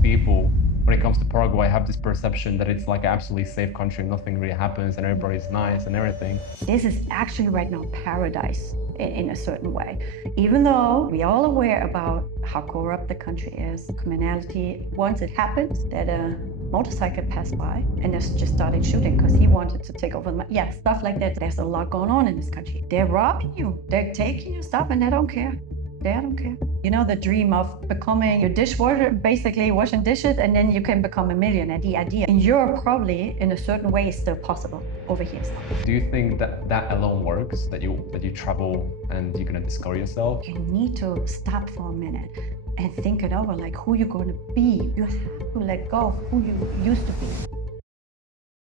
most people, when it comes to Paraguay, have this perception that it's like an absolutely safe country, nothing really happens, and everybody's nice and everything. This is actually right now paradise in a certain way. Even though we are all aware about how corrupt the country is, criminality, once it happens that a motorcycle passed by and they just started shooting because he wanted to take over. Yeah, stuff like that. There's a lot going on in this country. They're robbing you. They're taking your stuff and they don't care. They don't care. You know, the dream of becoming your dishwasher, basically washing dishes, and then you can become a millionaire. The idea in Europe probably in a certain way is still possible. Over here it's not. Do you think that that alone works? That you travel and you're gonna discover yourself? You need to stop for a minute and think it over, like who you're going to be. You have to let go of who you used to be.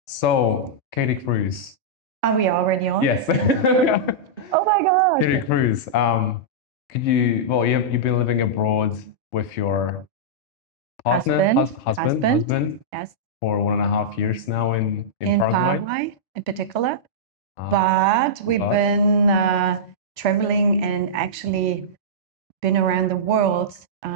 So, Katy Cruz. Are we already on? Yes. Oh my God. Katy Cruz. Could you? Well, you've been living abroad with your partner, husband, Yes. for 1.5 years now in In Paraguay. Paraguay in particular. Ah, But we've but- been traveling and actually been around the world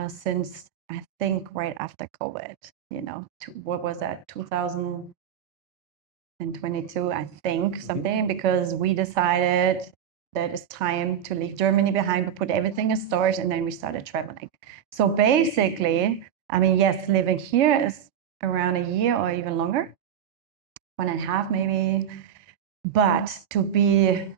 since I think right after COVID. You know, what was that? 2022, I think, something, because we decided that it's time to leave Germany behind. We put everything in storage and then we started traveling. So basically, I mean, yes, living here is around a year or even longer, 1.5 maybe. But to be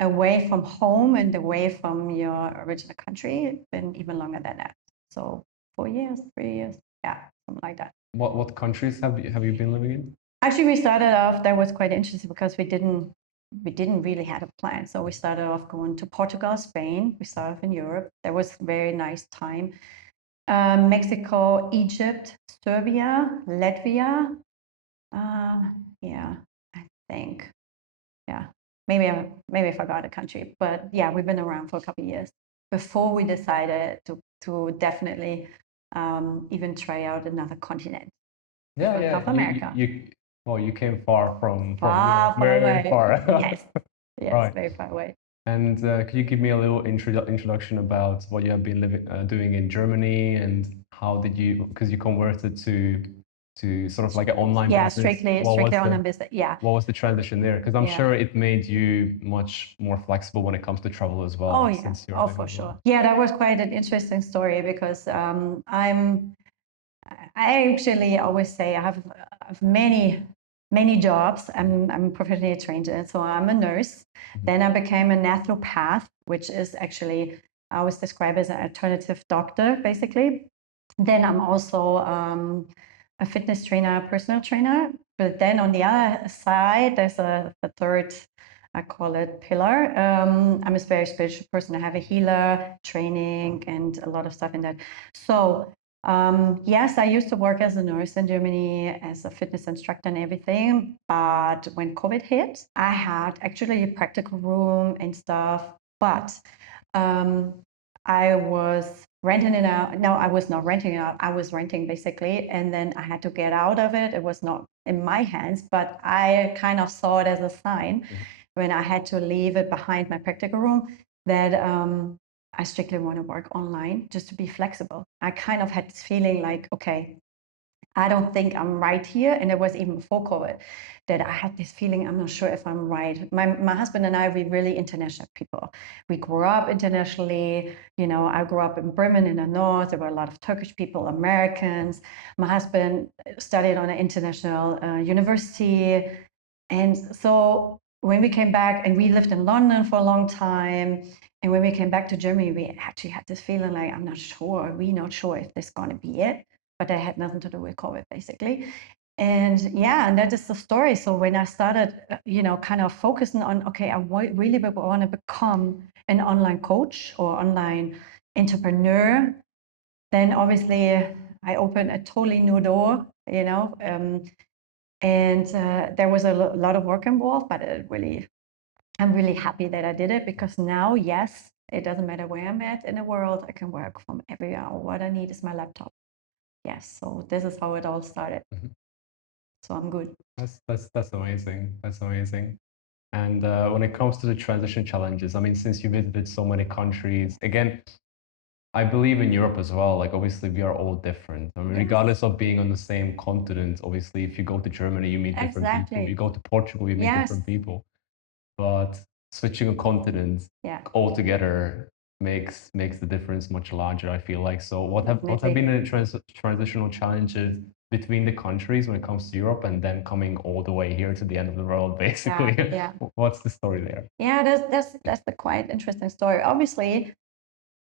away from home and away from your original country, it's been even longer than that. So 4 years, 3 years, yeah, something like that. What countries have you been living in? Actually, we started off, that was quite interesting because we didn't really have a plan. So we started off going to Portugal, Spain. We started off in Europe. That was a very nice time. Mexico, Egypt, Serbia, Latvia. Yeah, I think. Yeah, maybe I forgot a country, but yeah, we've been around for a couple of years before we decided to definitely even try out another continent. Yeah. South America. You came far from Far, Europe, very away. far. Yes, yes, Right. very far away. And could you give me a little introduction about what you have been doing in Germany, and how did you, because you converted to sort of like an online Yeah, business. strictly online business. Yeah. What was the transition there? Because I'm Yeah. sure it made you much more flexible when it comes to travel as well. Oh yeah. Since you're Oh, living for abroad. sure. Yeah, that was quite an interesting story because I actually always say I have many jobs. I'm professionally trained, and so I'm a nurse. Then I became a naturopath, which is actually I always describe as an alternative doctor, basically. Then I'm also a fitness trainer, personal trainer. But then on the other side, there's a third, I call it pillar. I'm a very spiritual person. I have a healer training and a lot of stuff in that. So yes, I used to work as a nurse in Germany as a fitness instructor and everything. But when COVID hit, I had actually a practical room and stuff. But I was renting it out. No, I was not renting it out. I was renting basically. And then I had to get out of it. It was not in my hands, but I kind of saw it as a sign when I had to leave it behind my practical room that I strictly want to work online just to be flexible. I kind of had this feeling like, okay, I don't think I'm right here. And it was even before COVID that I had this feeling, I'm not sure if I'm right. My husband and I, we're really international people. We grew up internationally. You know, I grew up in Bremen in the north. There were a lot of Turkish people, Americans. My husband studied on an international university. And so when we came back, and we lived in London for a long time, and when we came back to Germany, we actually had this feeling like, I'm not sure, we're not sure if this is going to be it. But that had nothing to do with COVID, basically. And yeah, and that is the story. So when I started, kind of focusing on, okay, I really want to become an online coach or online entrepreneur, then obviously I opened a totally new door, and there was a lot of work involved, but I'm really happy that I did it, because now, yes, it doesn't matter where I'm at in the world, I can work from everywhere. What I need is my laptop. Yes, so this is how it all started. So I'm good. That's amazing. That's amazing. And when it comes to the transition challenges, I mean, since you visited so many countries, again, I believe in Europe as well. Like obviously we are all different. I mean, Yes, regardless of being on the same continent, obviously if you go to Germany, you meet different people. You exactly. go to Portugal, you meet Yes, different people. But switching a continent yeah, altogether makes the difference much larger, I feel like. So what have definitely. been the transitional challenges between the countries when it comes to Europe and then coming all the way here to the end of the world, Yeah, basically? yeah. What's the story there? Yeah, that's the quite interesting story. Obviously,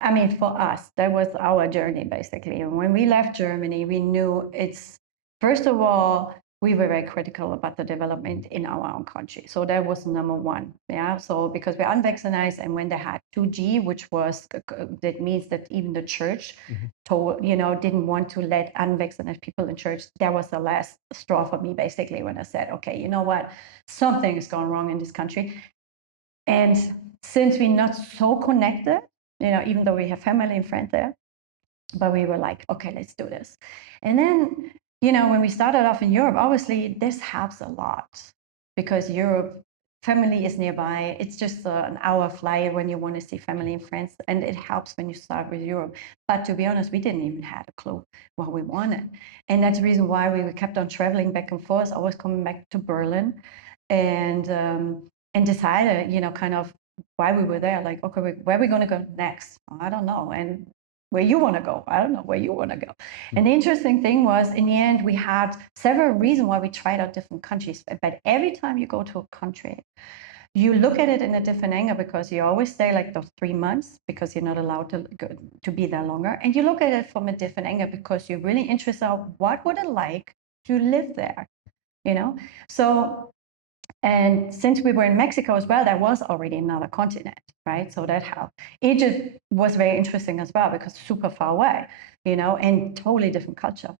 I mean, for us, that was our journey basically. And when we left Germany, we knew it's, first of all, we were very critical about the development in our own country. So that was number one. Yeah. So because we're unvaccinated, and when they had 2G, which was, that means that even the church told, didn't want to let unvaccinated people in church. That was the last straw for me, basically, when I said, okay, you know what? Something is going wrong in this country. And since we're not so connected, even though we have family and friends there, but we were like, okay, let's do this. And then, when we started off in Europe, obviously this helps a lot because Europe, family is nearby. It's just an hour flight when you want to see family and friends. And it helps when you start with Europe. But to be honest, we didn't even have a clue what we wanted. And that's the reason why we kept on traveling back and forth, always coming back to Berlin and decided, kind of why we were there, like, okay, where are we going to go next? I don't know. And where you want to go. I don't know where you want to go. And the interesting thing was, in the end, we had several reasons why we tried out different countries. But every time you go to a country, you look at it in a different angle because you always stay like those 3 months because you're not allowed to be there longer. And you look at it from a different angle because you're really interested in what would it like to live there, So and since we were in Mexico as well, that was already another continent, right? So that helped. Egypt was very interesting as well because super far away, and totally different culture.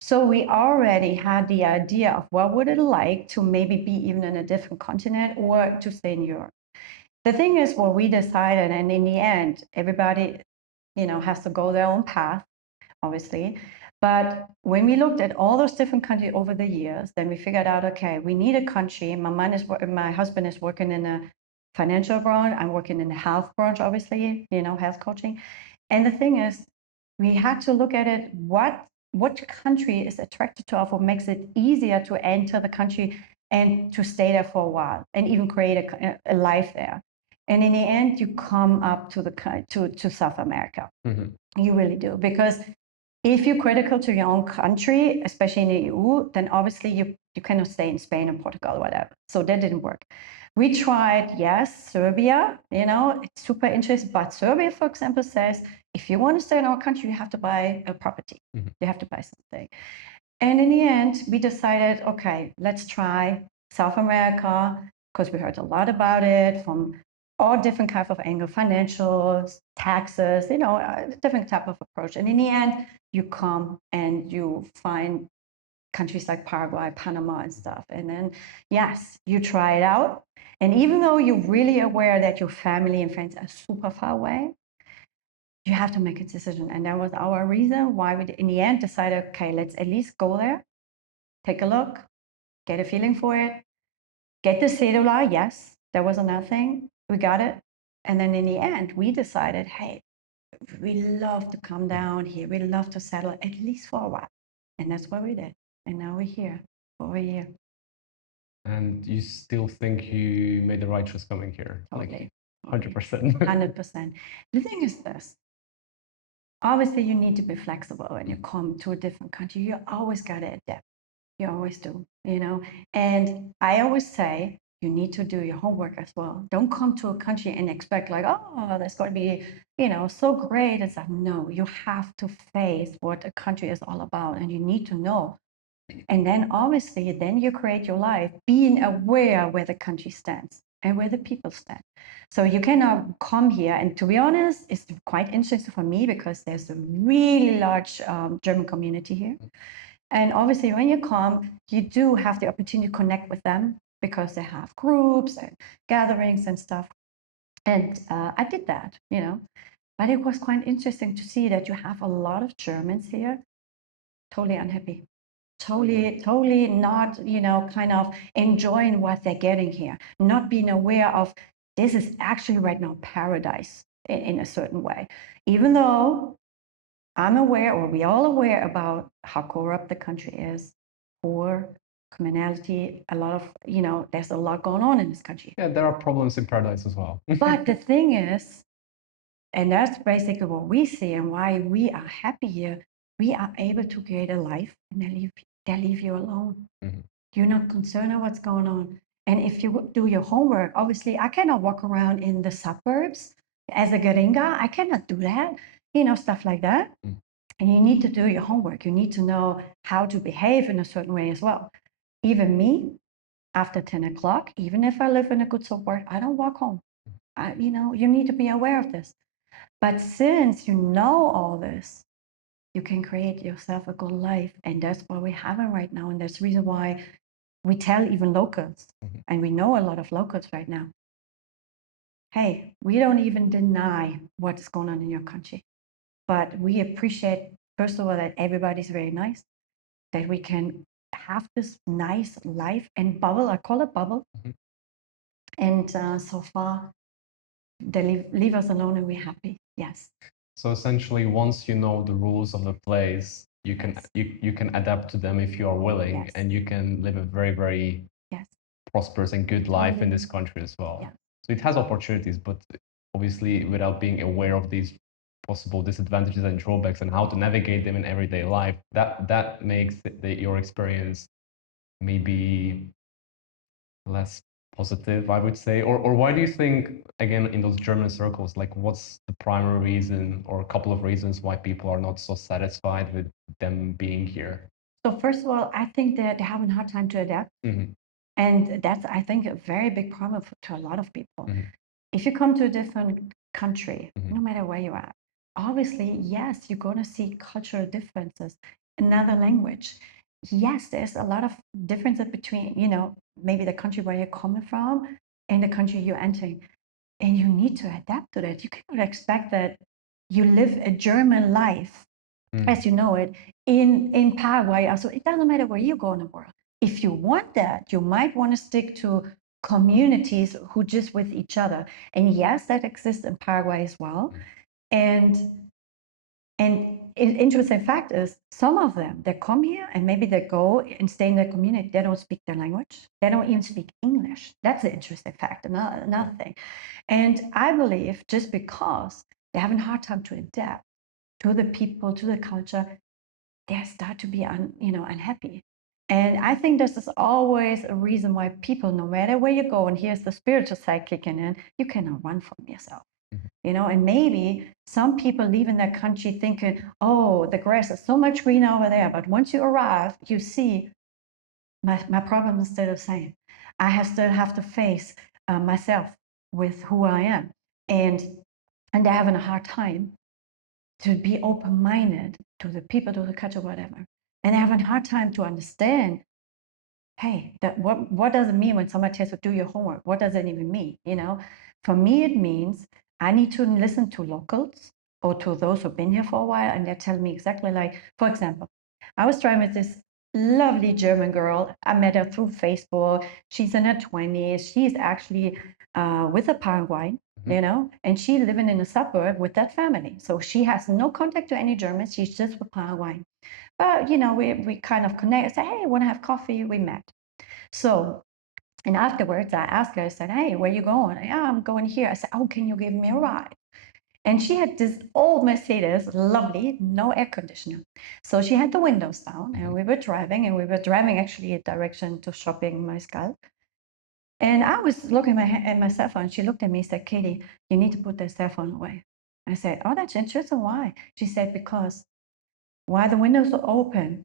So we already had the idea of what would it like to maybe be even in a different continent or to stay in Europe. The thing is, what we decided, and in the end, everybody, has to go their own path, obviously. But when we looked at all those different countries over the years, then we figured out, okay, we need a country. My husband is working in a financial branch. I'm working in the health branch, obviously, health coaching. And the thing is, we had to look at it. What country is attracted to us, what makes it easier to enter the country and to stay there for a while and even create a life there. And in the end, you come up to South America. You really do, because if you're critical to your own country, especially in the EU, then obviously you cannot stay in Spain or Portugal or whatever. So that didn't work. We tried, yes, Serbia, it's super interesting. But Serbia, for example, says, if you want to stay in our country, you have to buy a property. You have to buy something. And in the end, we decided, okay, let's try South America, because we heard a lot about it from all different kinds of angle, financials, taxes, different type of approach. And in the end, you come and you find countries like Paraguay, Panama, and stuff. And then, yes, you try it out. And even though you're really aware that your family and friends are super far away, you have to make a decision. And that was our reason why we, in the end, decided, okay, let's at least go there, take a look, get a feeling for it, get the cedula. Yes, that was another thing. We got it. And then in the end, we decided, hey, we love to come down here. We love to settle at least for a while. And that's what we did. And now we're here for a year. And you still think you made the right choice coming here? Totally. Like 100%. 100%. The thing is this. Obviously, you need to be flexible when you come to a different country. You always got to adapt. You always do, And I always say, you need to do your homework as well. Don't come to a country and expect like, oh, that's going to be, so great. It's like, no, you have to face what a country is all about, and you need to know. And then obviously, then you create your life being aware where the country stands and where the people stand. So you cannot come here. And to be honest, it's quite interesting for me because there's a really large German community here. And obviously, when you come, you do have the opportunity to connect with them because they have groups and gatherings and stuff. And I did that, But it was quite interesting to see that you have a lot of Germans here, totally unhappy, totally not, kind of enjoying what they're getting here, not being aware of this is actually right now paradise. in a certain way. Even though I'm aware, or we're all aware about how corrupt the country is, poor, criminality, a lot of, there's a lot going on in this country. Yeah, there are problems in paradise as well. But the thing is, and that's basically what we see and why we are happy here, we are able to create a life and they leave you alone. Mhm. You're not concerned of what's going on. And if you do your homework, obviously, I cannot walk around in the suburbs as a gringa. I cannot do that, stuff like that. Mm. And you need to do your homework. You need to know how to behave in a certain way as well. Even me, after 10 o'clock, even if I live in a good suburb, I don't walk home. You need to be aware of this. But since you know all this, you can create yourself a good life. And that's what we have right now. And that's the reason why we tell even locals, and we know a lot of locals right now, hey, we don't even deny what's going on in your country. But we appreciate, first of all, that everybody's very nice, that we can have this nice life and bubble. I call it bubble. And so far, they leave us alone and we're happy. Yes. So essentially, once you know the rules of the place, you can you can adapt to them if you are willing, Yes. and you can live a very, very Yes. prosperous and good life in this country as well. Yeah. So it has opportunities, but obviously without being aware of these possible disadvantages and drawbacks and how to navigate them in everyday life, that makes your experience maybe less positive, I would say. Or why do you think, again, in those German circles, like what's the primary reason or a couple of reasons why people are not so satisfied with them being here? So first of all, I think that they're having a hard time to adapt. Mm-hmm. And that's, I think, a very big problem to a lot of people. Mm-hmm. If you come to a different country, Mm-hmm. no matter where you're at, obviously, yes, you're going to see cultural differences, another language. Yes, there's a lot of differences between, maybe the country where you're coming from and the country you're entering. And you need to adapt to that. You cannot expect that you live a German life as you know it in Paraguay. Also, it doesn't matter where you go in the world. If you want that, you might want to stick to communities who just with each other. And yes, that exists in Paraguay as well. And interesting fact is, some of them, they come here and maybe they go and stay in their community. They don't speak their language. They don't even speak English. That's an interesting fact, another thing. And I believe just because they're having a hard time to adapt to the people, to the culture, they start to be unhappy. And I think this is always a reason why people, no matter where you go, and here's the spiritual side kicking in, you cannot run from yourself. And maybe some people leave in their country thinking, oh, the grass is so much greener over there. But once you arrive, you see my problem is still the same. I still have to face myself with who I am. And they're having a hard time to be open-minded to the people, to the culture, whatever. And they're having a hard time to understand, hey, what does it mean when somebody tells you do your homework? What does it even mean? For me, it means I need to listen to locals or to those who've been here for a while, and they're telling me exactly like, for example, I was driving with this lovely German girl. I met her through Facebook. She's in her 20s. She's actually with a Paraguayan, and she's living in a suburb with that family. So she has no contact to any Germans. She's just with Paraguayan. But, we kind of connect. I said, hey, want to have coffee? We met. So, and afterwards, I asked her, I said, hey, where you going? Yeah, I'm going here. I said, oh, can you give me a ride? And she had this old Mercedes, lovely, no air conditioner. So she had the windows down, and we were driving actually a direction to shopping Mariscal. And I was looking at my cell phone. She looked at me and said, Katie, you need to put that cell phone away. I said, oh, that's interesting. Why? She said, because while the windows are open,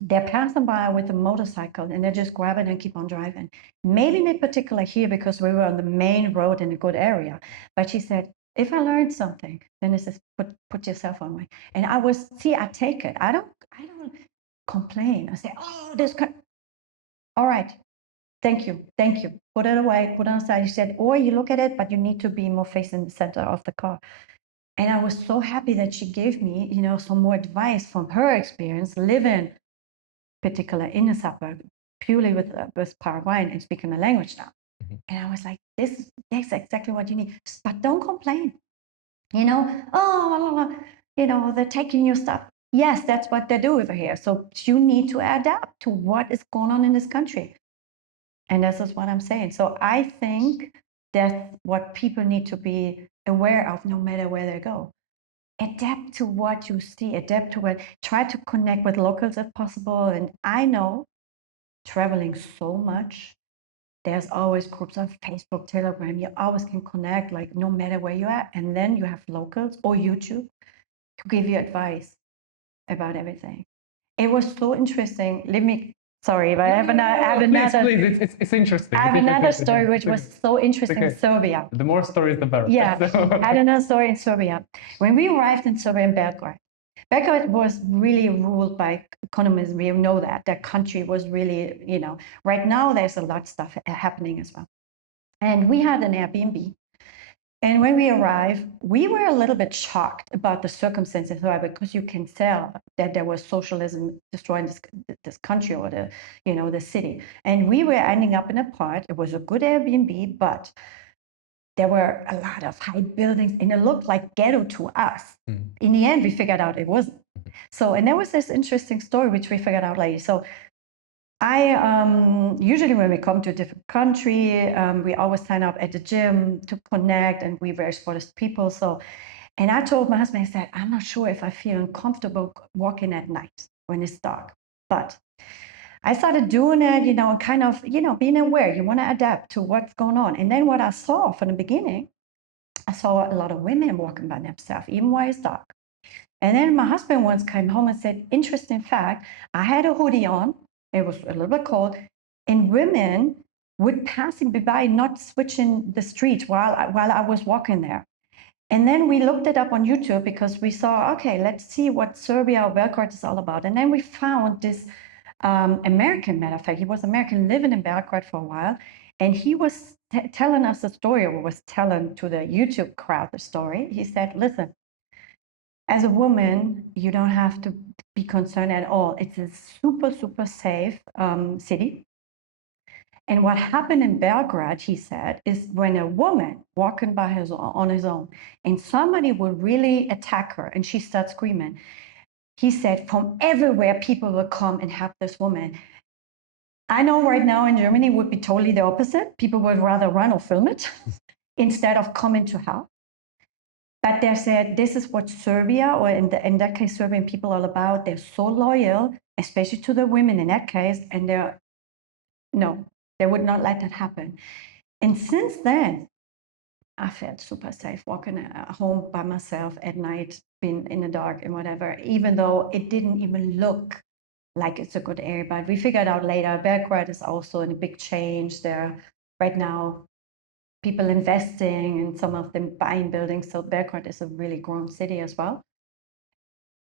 they're passing by with a motorcycle and they just grab it and keep on driving. Maybe in particular here because we were on the main road in a good area. But she said, if I learned something, then it's just put your cell phone away. And I take it. I don't complain. I say, oh, all right. Thank you. Put it away, put it on the side. She said, or you look at it, but you need to be more facing the center of the car. And I was so happy that she gave me, some more advice from her experience living particular in a suburb, purely with Paraguayan and speaking the language now. And I was like, that's exactly what you need. But don't complain. Oh, blah, blah, blah, they're taking your stuff. Yes, that's what they do over here. So you need to adapt to what is going on in this country. And this is what I'm saying. So I think that's what people need to be aware of no matter where they go. Adapt to what you see, adapt to what, try to connect with locals if possible. And I know traveling so much, there's always groups on Facebook, Telegram. You always can connect, like no matter where you are. And then you have locals or YouTube to give you advice about everything. It was so interesting. Sorry, but I have another. Please, it's interesting. I have another story which was so interesting. Okay. Serbia. The more stories, the better. Yeah, I had another story in Serbia. When we arrived in Serbia in Belgrade, Belgrade was really ruled by communism. We know that that country was really, right now there's a lot of stuff happening as well. And we had an Airbnb. And when we arrived, we were a little bit shocked about the circumstances, because you can tell that there was socialism destroying this country or the city. And we were ending up in a part. It was a good Airbnb, but there were a lot of high buildings, and it looked like ghetto to us. In the end, we figured out it wasn't. So, and there was this interesting story which we figured out later. So I usually when we come to a different country, we always sign up at the gym to connect, and we're very sportive people. So, and I told my husband, I said, I'm not sure if I feel uncomfortable walking at night when it's dark, but I started doing it, kind of, being aware. You want to adapt to what's going on. And then what I saw from the beginning, I saw a lot of women walking by themselves, even while it's dark. And then my husband once came home and said, interesting fact, I had a hoodie on. It was a little bit cold. And women would passing me by, not switching the street while I was walking there. And then we looked it up on YouTube because we saw, okay, let's see what Serbia or Belgrade is all about. And then we found this American, matter of fact, he was American, living in Belgrade for a while. And he was telling us the story, or was telling to the YouTube crowd the story. He said, listen, as a woman, you don't have to be concerned at all. It's a super, super safe city. And what happened in Belgrade, he said, is when a woman walking by on his own, and somebody would really attack her, and she starts screaming, he said, from everywhere, people will come and help this woman. I know right now in Germany would be totally the opposite. People would rather run or film it instead of coming to help. But they said this is what Serbia, or in that case, Serbian people, are all about. They're so loyal, especially to the women in that case, and they would not let that happen. And since then, I felt super safe walking home by myself at night, being in the dark and whatever, even though it didn't even look like it's a good area. But we figured out later, Belgrade is also in a big change. There right now, people investing and some of them buying buildings. So Belgrade is a really grown city as well.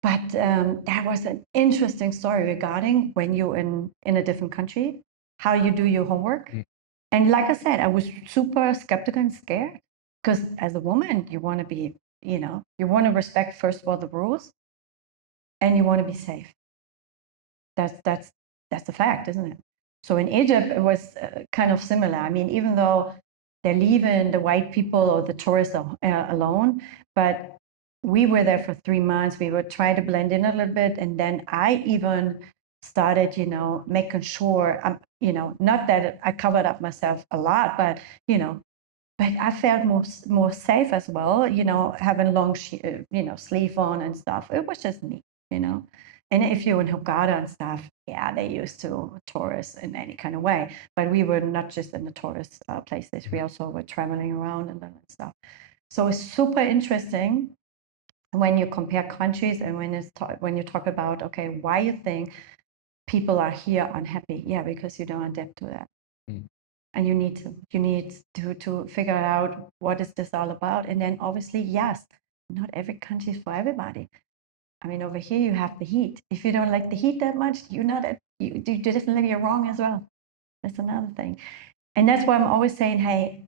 But that was an interesting story regarding when you're in a different country, how you do your homework. And like I said, I was super skeptical and scared because as a woman, you want to be, you want to respect, first of all, the rules, and you want to be safe. That's a fact, isn't it? So in Egypt, it was kind of similar. I mean, even though they're leaving the white people or the tourists alone, but we were there for 3 months. We were trying to blend in a little bit, and then I even started, making sure not that I covered up myself a lot, but but I felt more safe as well, having long sleeve on and stuff. It was just neat, And if you're in Hurghada and stuff, yeah, they used to tourists in any kind of way. But we were not just in the tourist places. We also were traveling around and stuff. So it's super interesting when you compare countries and when you talk about, okay, why you think people are here unhappy? Yeah, because you don't adapt to that. And you need to figure out what is this all about. And then obviously, yes, not every country is for everybody. I mean, over here you have the heat. If you don't like the heat that much, you definitely you're wrong as well. That's another thing. And that's why I'm always saying, hey,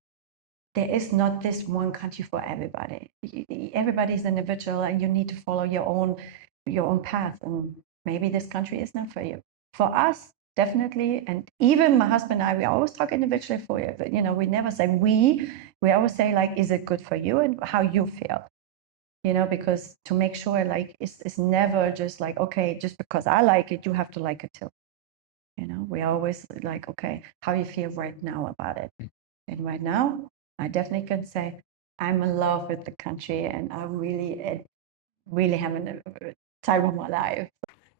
there is not this one country for everybody. Everybody's individual, and you need to follow your own path. And maybe this country is not for you. For us, definitely. And even my husband and I, we always talk individually for you. But we never say we. We always say, like, is it good for you and how you feel? because to make sure like it's never just like, okay, just because I like it, you have to like it too. We always like, okay, how you feel right now about it. And right now, I definitely can say I'm in love with the country and I really having a time of my life.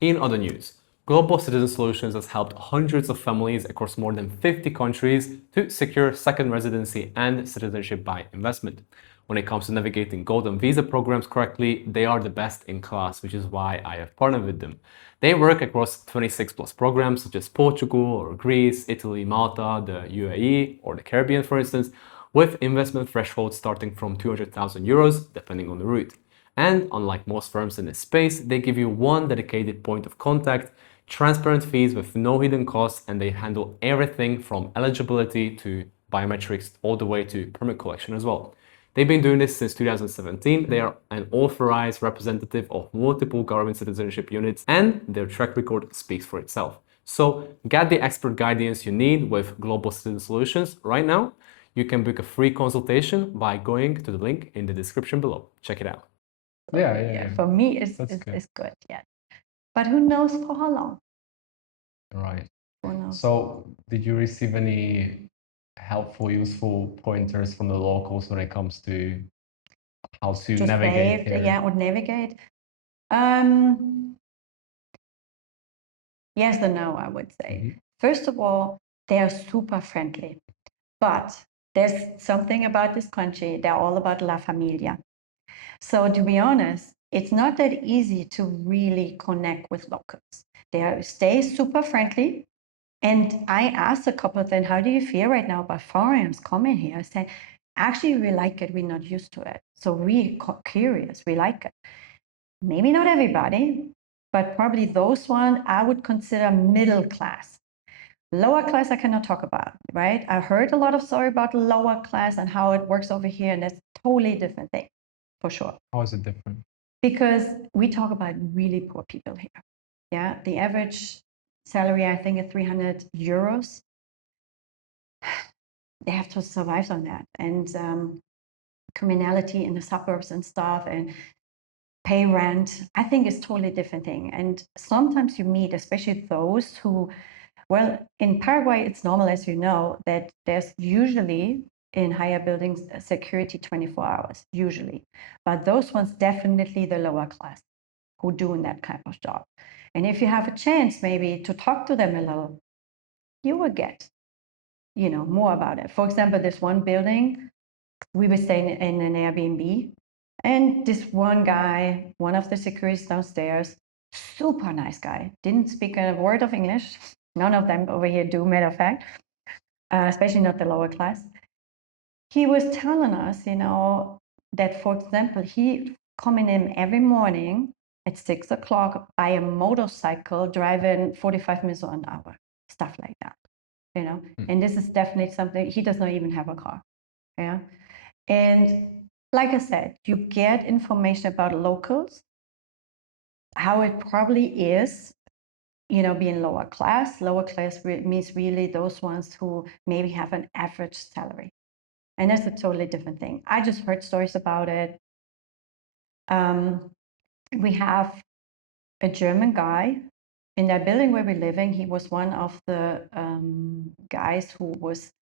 In other news, Global Citizen Solutions has helped hundreds of families across more than 50 countries to secure second residency and citizenship by investment. When it comes to navigating golden visa programs correctly, they are the best in class, which is why I have partnered with them. They work across 26 plus programs such as Portugal or Greece, Italy, Malta, the UAE, or the Caribbean, for instance, with investment thresholds starting from €200,000 depending on the route. And unlike most firms in this space, they give you one dedicated point of contact, transparent fees with no hidden costs, and they handle everything from eligibility to biometrics all the way to permit collection as well. They've been doing this since 2017. They are an authorized representative of multiple government citizenship units, and their track record speaks for itself. So get the expert guidance you need with Global Citizen Solutions right now. You can book a free consultation by going to the link in the description below. Check it out. Yeah. For me, it's good. Yeah. But who knows for how long? Right. Who knows? So, did you receive any helpful, useful pointers from the locals when it comes to how to navigate here? Yeah, or navigate. Yes and no, I would say. First of all, they are super friendly, but there's something about this country. They're all about La Familia. So to be honest, it's not that easy to really connect with locals. They stay super friendly. And I asked a couple of them, how do you feel right now about foreigners coming here? I said, actually, we like it. We're not used to it. So we're curious. We like it. Maybe not everybody, but probably those ones I would consider middle class. Lower class, I cannot talk about, right? I heard a lot of story about lower class and how it works over here, and that's totally different thing, for sure. How is it different? Because we talk about really poor people here. Yeah, the average salary, I think, is €300. They have to survive on that, and criminality in the suburbs and stuff, and pay rent, I think is totally different thing. And sometimes you meet, especially those who, well, in Paraguay, it's normal, as you know, that there's usually in higher buildings security 24 hours, usually. But those ones, definitely the lower class who doing that kind of job. And if you have a chance maybe to talk to them a little, you will get, more about it. For example, this one building, we were staying in an Airbnb, and this one guy, one of the securities downstairs, super nice guy, didn't speak a word of English. None of them over here do, matter of fact, especially not the lower class. He was telling us, that, for example, he coming in every morning at 6 o'clock by a motorcycle driving 45 minutes an hour, stuff like that, And this is definitely something, he does not even have a car, yeah. And like I said, you get information about locals, how it probably is, being lower class. Lower class means really those ones who maybe have an average salary. And that's a totally different thing. I just heard stories about it. We have a German guy in that building where we're living. He was one of the guys who was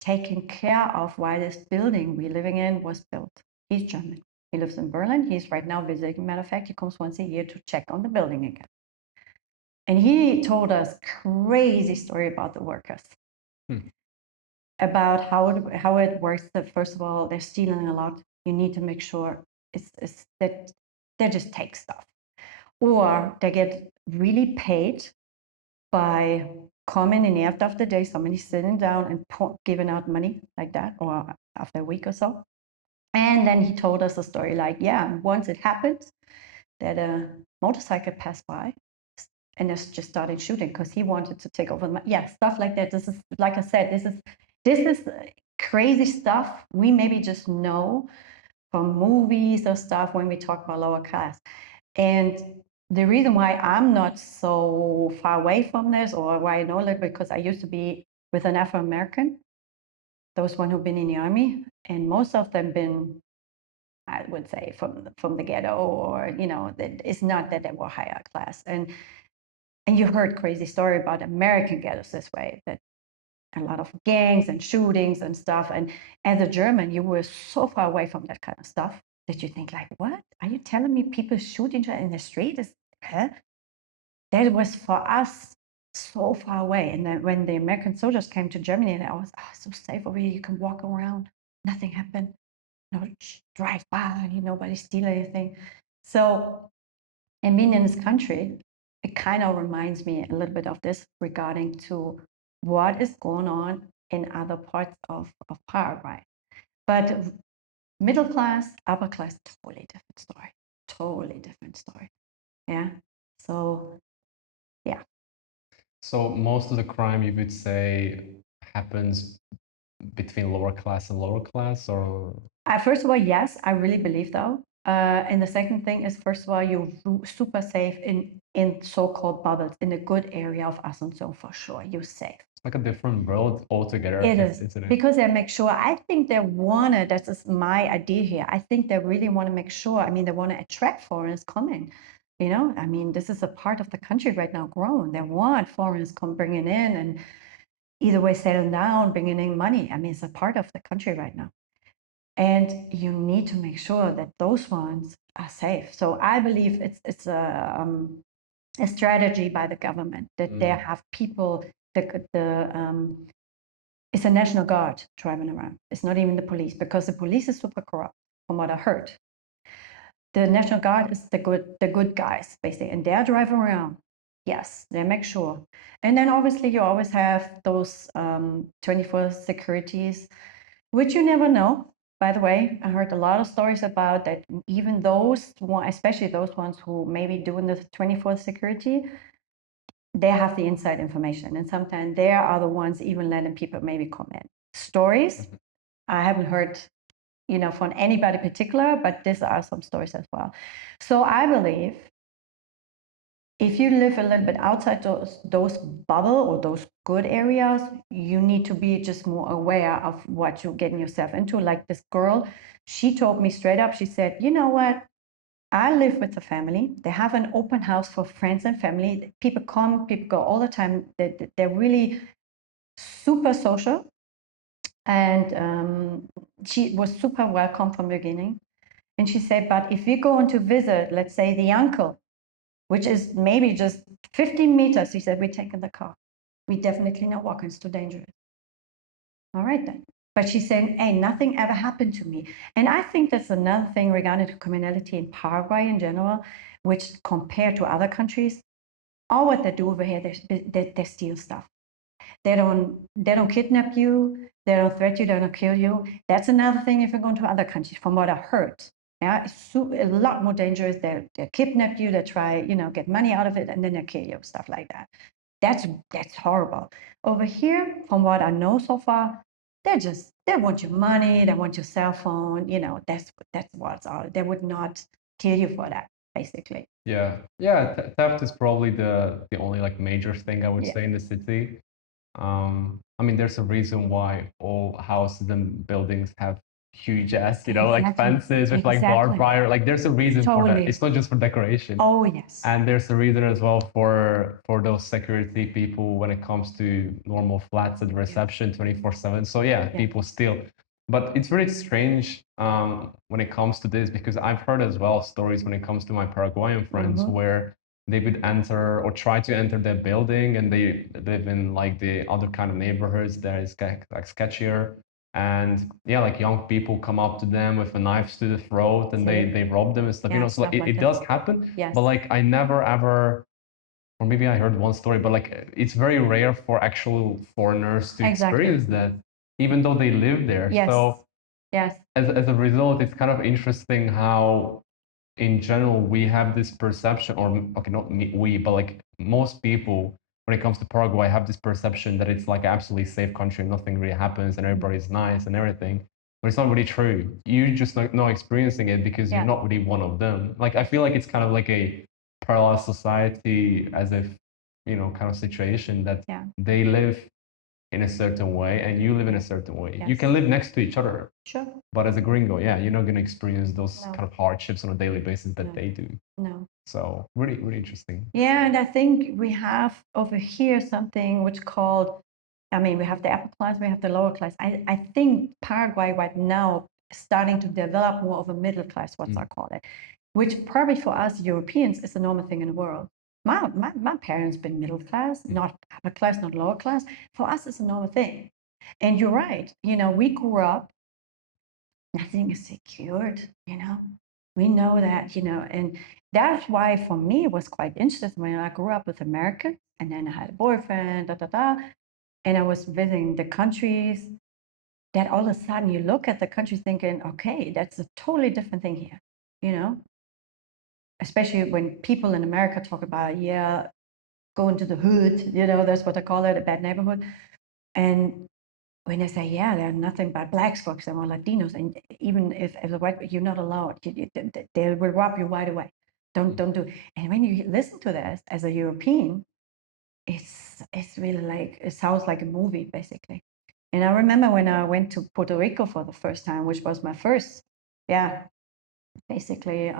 taking care of why this building we're living in was built. He's German. He lives in Berlin. He's right now visiting. Matter of fact, he comes once a year to check on the building again. And he told us crazy story about the workers, about how it works. That first of all, they're stealing a lot. You need to make sure it's that they just take stuff, or they get really paid by coming in the end of the day, somebody sitting down and giving out money like that, or after a week or so. And then he told us a story like, yeah, once it happened that a motorcycle passed by and just started shooting because he wanted to take over. Yeah, stuff like that. This is, like I said, this is crazy stuff we maybe just know from movies or stuff when we talk about lower class. And the reason why I'm not so far away from this, or why I know it, because I used to be with an Afro-American, those one who've been in the army, and most of them been I would say from the ghetto, or that it's not that they were higher class. And you heard crazy story about American ghettos this way, that a lot of gangs and shootings and stuff. And as a German, you were so far away from that kind of stuff that you think like, what? Are you telling me people shoot each other in the street? Huh? That was for us so far away. And then when the American soldiers came to Germany, and I was so safe over here, you can walk around, nothing happened. Drive by, nobody steal anything. So, and being in this country, it kind of reminds me a little bit of this regarding to what is going on in other parts of Paraguay. But middle class, upper class, totally different story. Totally different story. Yeah. So, yeah. So most of the crime, you would say, happens between lower class and lower class, or? First of all, yes, I really believe though. And the second thing is, first of all, you're super safe in so-called bubbles, in a good area of Asunción, for sure. You're safe. It's like a different world altogether. It is, isn't it? because they make sure. I think they wanna. That is my idea here. I think they really want to make sure. I mean, they want to attract foreigners coming. I mean, this is a part of the country right now growing. They want foreigners bringing in, and either way settling down, bringing in money. I mean, it's a part of the country right now. And you need to make sure that those ones are safe. So I believe it's a strategy by the government that they have people. It's a national guard driving around. It's not even the police, because the police is super corrupt, from what I heard. The national guard is the good guys basically, and they're driving around. Yes, they make sure. And then obviously you always have those 24 securities, which you never know. By the way, I heard a lot of stories about that. Even those, especially those ones who maybe doing the 24 security, they have the inside information, and sometimes they are the ones even letting people maybe come in. Stories, I haven't heard, from anybody particular, but these are some stories as well. So I believe if you live a little bit outside those bubble or those good areas, you need to be just more aware of what you're getting yourself into. Like this girl, she told me straight up, she said, you know what? I live with the family. They have an open house for friends and family. People come, people go all the time. They're really super social. And she was super welcome from the beginning. And she said, but if you go on to visit, let's say the uncle, which is maybe just 15 meters, he said, we're taking the car. We definitely not walking, it's too dangerous. All right then. But she's saying, hey, nothing ever happened to me. And I think that's another thing regarding to criminality in Paraguay in general, which compared to other countries, all what they do over here, they steal stuff. They don't kidnap you, they don't threaten you, they don't kill you. That's another thing if you're going to other countries, from what I heard. Yeah, it's a lot more dangerous. They kidnap you, they try, get money out of it, and then they kill you, stuff like that. That's horrible. Over here, from what I know so far, they want your money, they want your cell phone, that's what's all. They would not kill you for that, basically. Yeah, theft is probably the only like major thing I would say in the city. I mean, there's a reason why all houses and buildings have huge ass, like fences with like barbed wire. Like there's a reason for that. It's not just for decoration. Oh yes. And there's a reason as well for those security people when it comes to normal flats at the reception 24/7. So yeah, people steal. But it's really strange when it comes to this, because I've heard as well stories when it comes to my Paraguayan friends where they would enter or try to enter their building, and they live in like the other kind of neighborhoods that is like sketchier. And yeah, like young people come up to them with a knife to the throat, and they rob them and stuff. So like it does happen. Yes. But like I never ever, or maybe I heard one story, but like it's very rare for actual foreigners to experience that, even though they live there. Yes. So yes. As a result, it's kind of interesting how in general we have this perception, or okay, not we, but like most people when it comes to Paraguay have this perception that it's like absolutely safe country, nothing really happens, and everybody's nice and everything. But it's not really true. You just not experiencing it because you're not really one of them. Like I feel like it's kind of like a parallel society, as if kind of situation that they live in a certain way and you live in a certain way. You Yes. can live next to each other, Sure. but as a gringo, yeah, you're not going to experience those No. kind of hardships on a daily basis that No. they do. No. So really, really interesting. Yeah, and I think we have over here something which called, I mean, we have the upper class, we have the lower class. I think Paraguay right now is starting to develop more of a middle class, what's I call it, which probably for us Europeans is a normal thing in the world. My parents been middle class, not upper class, not lower class. For us, it's a normal thing. And you're right. You know, we grew up, nothing is secured, you know. We know that, you know, and that's why for me it was quite interesting when I grew up with Americans and then I had a boyfriend, and I was visiting the countries that all of a sudden you look at the country thinking, okay, that's a totally different thing here, you know, especially when people in America talk about, yeah, going to the hood, you know, that's what I call it, a bad neighborhood. And when they say, yeah, they're nothing but blacks, for example, Latinos, and even if as a white, you're not allowed, they will rob you right away. Don't do it. And when you listen to this as a European, it's really like, it sounds like a movie, basically. And I remember when I went to Puerto Rico for the first time, which was my first, basically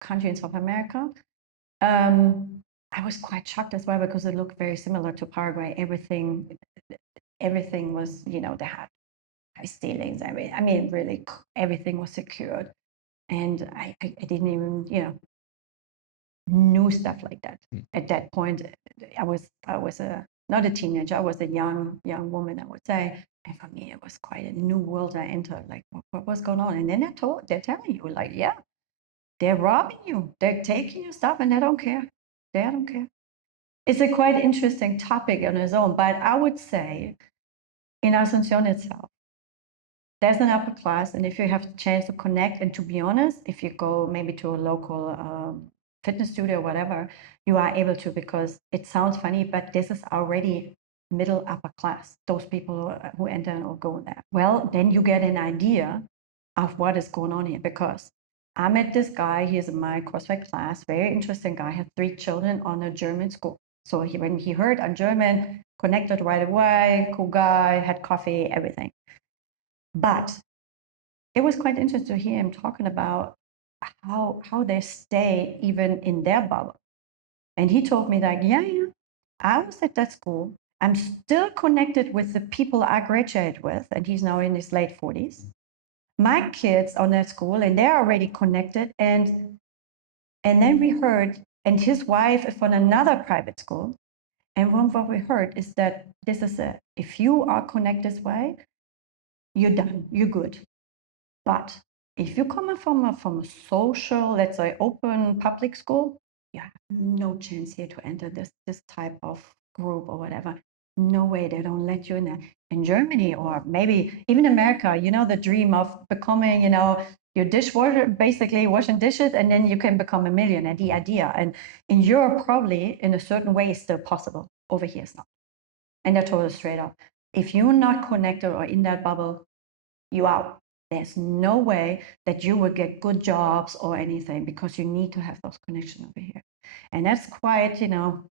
country in South America. I was quite shocked as well because it looked very similar to Paraguay. Everything was, you know, they had stealings. I mean, really, everything was secured, and I didn't even, you know, knew stuff like that. At that point, I was a not a teenager. I was a young woman, I would say. And for me, it was quite a new world I entered. Like, what was going on? And then they're telling you, like, yeah, they're robbing you, they're taking your stuff, and they don't care. They don't care. It's a quite interesting topic on its own, but I would say in Asuncion itself, there's an upper class, and if you have the chance to connect, and to be honest, if you go maybe to a local fitness studio or whatever, you are able to, because it sounds funny, but this is already middle upper class, those people who enter or go there. Well, then you get an idea of what is going on here, because I met this guy, he's in my CrossFit class, very interesting guy, had 3 children on a German school. So when he heard I'm German, connected right away, cool guy, had coffee, everything. But it was quite interesting to hear him talking about how they stay even in their bubble. And he told me like, yeah, I was at that school. I'm still connected with the people I graduated with, and he's now in his late 40s. My kids on that school, and they're already connected. And then we heard, and his wife is from another private school. And from what we heard is that this is it. If you are connected this way, you're done. You're good. But if you're coming from a social, let's say, open public school, you have no chance here to enter this type of group or whatever. No way, they don't let you in there. In Germany or maybe even America, you know, the dream of becoming, you know, your dishwasher, basically washing dishes, and then you can become a millionaire, the idea. And in Europe, probably in a certain way, it's still possible. Over here, it's not. And I told us straight up, if you're not connected or in that bubble, you out. There's no way that you will get good jobs or anything, because you need to have those connections over here. And that's quite, you know,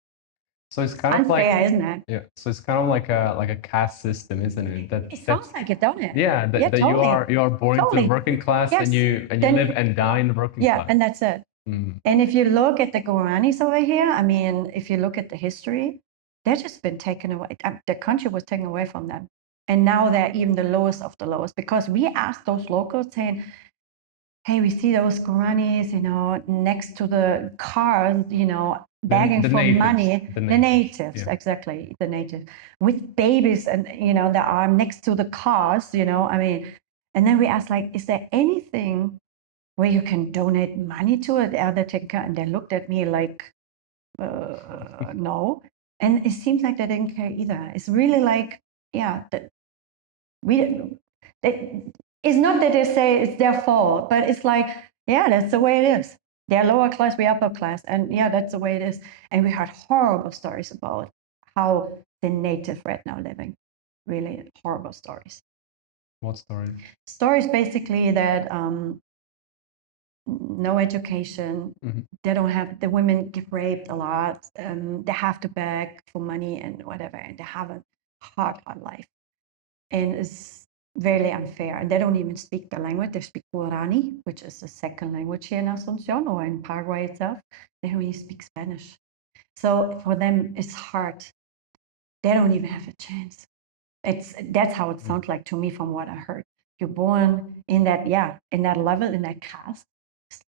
So it's kind of unfair, like, isn't it? yeah. So it's kind of like a caste system, isn't it? It sounds like it, don't it? yeah, that Totally. you are born into the Totally. working class, Yes. and you Then- live and die in the working Yeah, class. and that's it. Mm. And if you look at the Guaranis over here, I mean, if you look at the history, they've just been taken away. The country was taken away from them. And now they're even the lowest of the lowest, because we asked those locals saying, hey, we see those Guaranis, you know, next to the cars, you know, begging the for natives, money. the The natives, yeah. exactly, the natives, with babies, and, you know, that are next to the cars, you know, I mean, and then we asked, like, is there anything where you can donate money to it? And they looked at me like, no. And it seems like they didn't care either. It's really like, yeah, that it's not that they say it's their fault, but it's like, yeah, that's the way it is. They're lower class, we're upper class. And yeah, that's the way it is. And we heard horrible stories about how the native right now living. Really horrible stories. What story? Stories basically that no education, they don't have, the women get raped a lot, they have to beg for money and whatever, and they have a hard life, and it's very unfair. And they don't even speak the language. They speak Guarani, which is the second language here in Asunción or in Paraguay itself. They don't even speak Spanish. So for them, it's hard. They don't even have a chance. That's how it sounds like to me from what I heard. You're born in that, in that level, in that caste.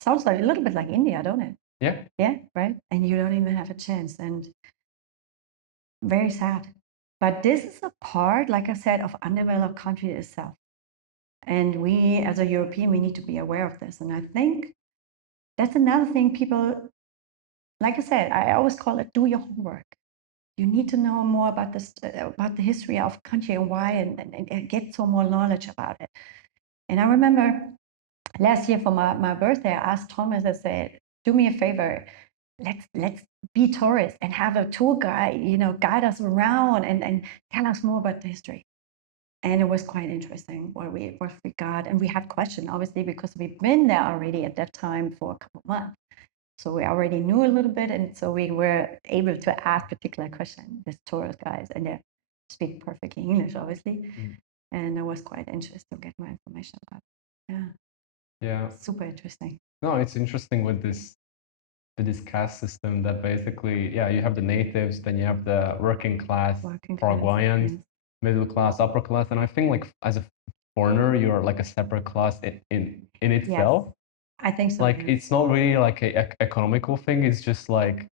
Sounds like a little bit like India, don't it? Yeah. Yeah, right. And you don't even have a chance. And very sad. But this is a part, like I said, of undeveloped country itself. And we, as a European, we need to be aware of this. And I think that's another thing people, like I said, I always call it do your homework. You need to know more about this, about the history of country and why, and get some more knowledge about it. And I remember last year for my birthday, I asked Thomas, I said, do me a favor, let's be tourists and have a tour guide, guide us around and tell us more about the history. And it was quite interesting what we got. And we had questions, obviously, because we've been there already at that time for a couple of months. So we already knew a little bit. And so we were able to ask particular questions, this tourist guys, and they speak perfectly English, obviously. And it was quite interesting to get more information about it. Yeah. Yeah. Super interesting. No, it's interesting with this caste system that basically, you have the natives, then you have the working class Paraguayans, yes. middle class, upper class, and I think like as a foreigner, you're like a separate class in itself. Yes, I think so. Like it's not really like a economical thing. It's just like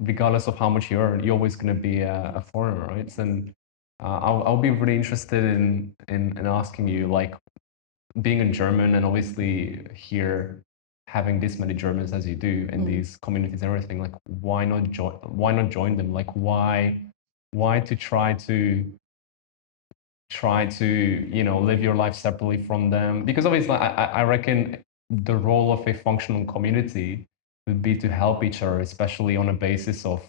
regardless of how much you earn, you're always going to be a foreigner, right? Yes. And I'll be really interested in asking you, like, being a German and obviously here having this many Germans as you do in these communities and everything, like why not join them? Like why to try to live your life separately from them? Because obviously I reckon the role of a functional community would be to help each other, especially on a basis of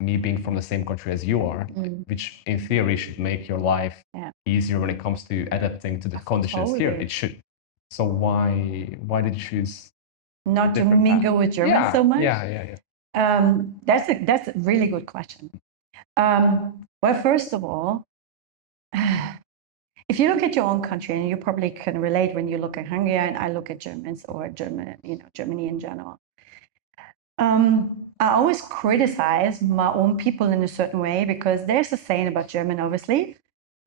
me being from the same country as you are, which in theory should make your life easier when it comes to adapting to the conditions here. It should. So why did you choose not to mingle with Germans so much? Yeah. That's a really good question. Well, first of all, if you look at your own country, and you probably can relate when you look at Hungary and I look at Germans or Germany in general. I always criticize my own people in a certain way because there's a saying about German, obviously.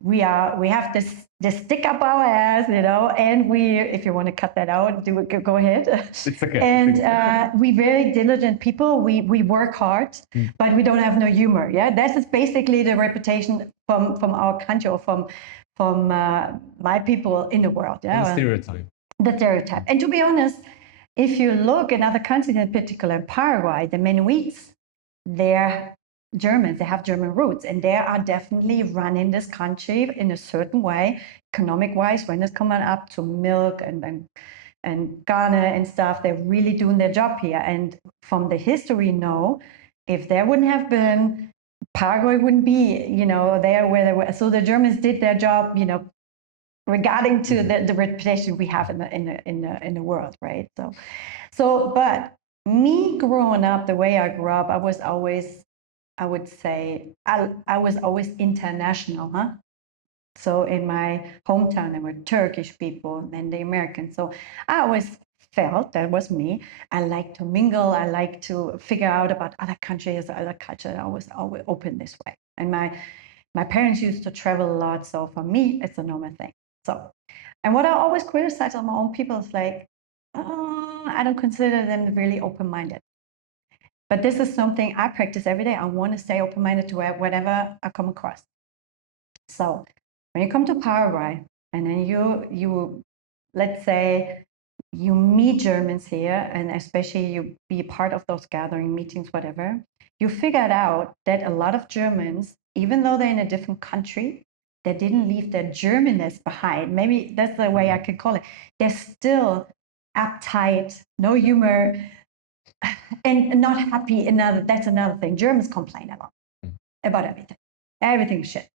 We have this stick up our ass, and if you want to cut that out, go ahead. It's okay. And we very diligent people. We work hard, but we don't have no humor. Yeah, that is basically the reputation from our country or from my people in the world. Yeah, the stereotype. The stereotype. And to be honest, if you look in other countries, in particular in Paraguay, the Mennonites, they're Germans, they have German roots, and they are definitely running this country in a certain way, economic-wise, when it's coming up to milk and Ghana and stuff, they're really doing their job here. And from the history, if there wouldn't have been, Paraguay wouldn't be, there where they were. So the Germans did their job, regarding to the reputation we have in the world, right? So, but me growing up the way I grew up, I was always, I would say, I was always international, huh? So in my hometown, there were Turkish people and then the Americans. So I always felt that was me. I like to mingle. I like to figure out about other countries, other cultures. I was always open this way. And my parents used to travel a lot. So for me, it's a normal thing. So, and what I always criticize on my own people is like, I don't consider them really open-minded. But this is something I practice every day. I want to stay open-minded to whatever I come across. So when you come to Paraguay and then you let's say you meet Germans here, and especially you be part of those gathering meetings, whatever, you figured out that a lot of Germans, even though they're in a different country, they didn't leave their Germanness behind. Maybe that's the way I could call it. They're still uptight, no humor, and not happy. That's another thing. Germans complain a lot about everything. Everything's shit.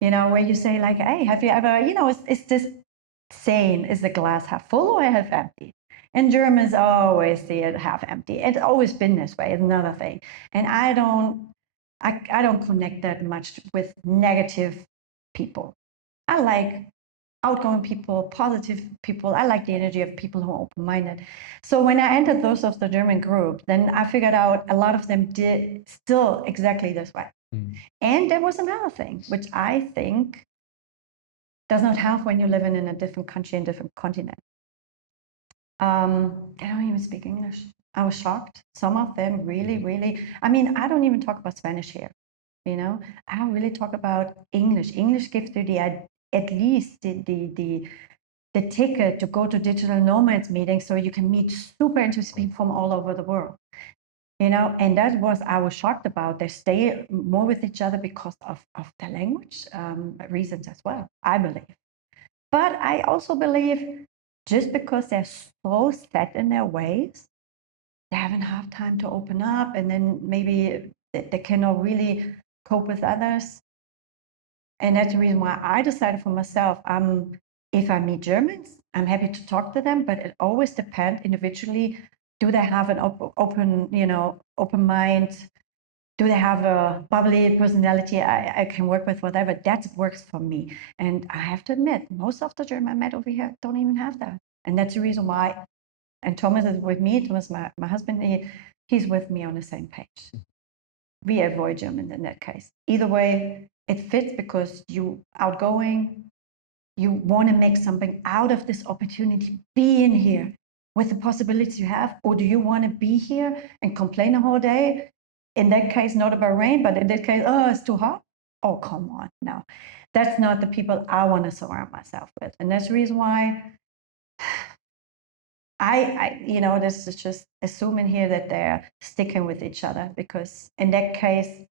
Where you say like, hey, have you ever, is this saying, is the glass half full or half empty? And Germans always see it half empty. It's always been this way. It's another thing. And I don't I don't connect that much with negative people. I like outgoing people, positive people. I like the energy of people who are open-minded. So when I entered those of the German group, then I figured out a lot of them did still exactly this way. And there was another thing, which I think does not help when you're living in a different country and different continent. They don't even speak English. I was shocked. Some of them really, I mean, I don't even talk about Spanish here, you know. I don't really talk about English. English gives you at least the ticket to go to digital nomads meetings so you can meet super interesting people from all over the world, you know. And that was, I was shocked about. They stay more with each other because of the language reasons as well, I believe. But I also believe just because they're so set in their ways, they haven't had time to open up, and then maybe they cannot really cope with others. And that's the reason why I decided for myself, if I meet Germans, I'm happy to talk to them, but it always depends individually. Do they have an open, you know, open mind? Do they have a bubbly personality I can work with, whatever? That works for me. And I have to admit, most of the German I met over here don't even have that. And that's the reason why, and Thomas is with me, Thomas, my husband, he's with me on the same page. We avoid German in that case. Either way, it fits because you outgoing, you want to make something out of this opportunity, being here with the possibilities you have, or do you want to be here and complain the whole day? In that case, not about rain, but in that case, oh, it's too hot. Oh, come on. No, that's not the people I want to surround myself with. And that's the reason why you know, this is just assuming here that they're sticking with each other, because in that case,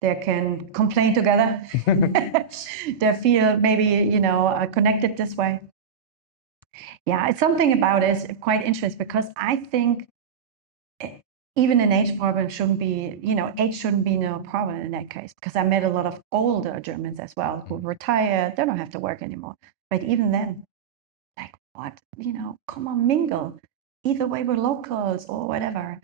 they can complain together. They feel maybe, you know, connected this way. Yeah, it's something about it is quite interesting, because I think even an age problem shouldn't be, you know, age shouldn't be no problem in that case, because I met a lot of older Germans as well who retired, they don't have to work anymore. But even then, like, what, you know, come on, mingle. Either way, we're locals or whatever.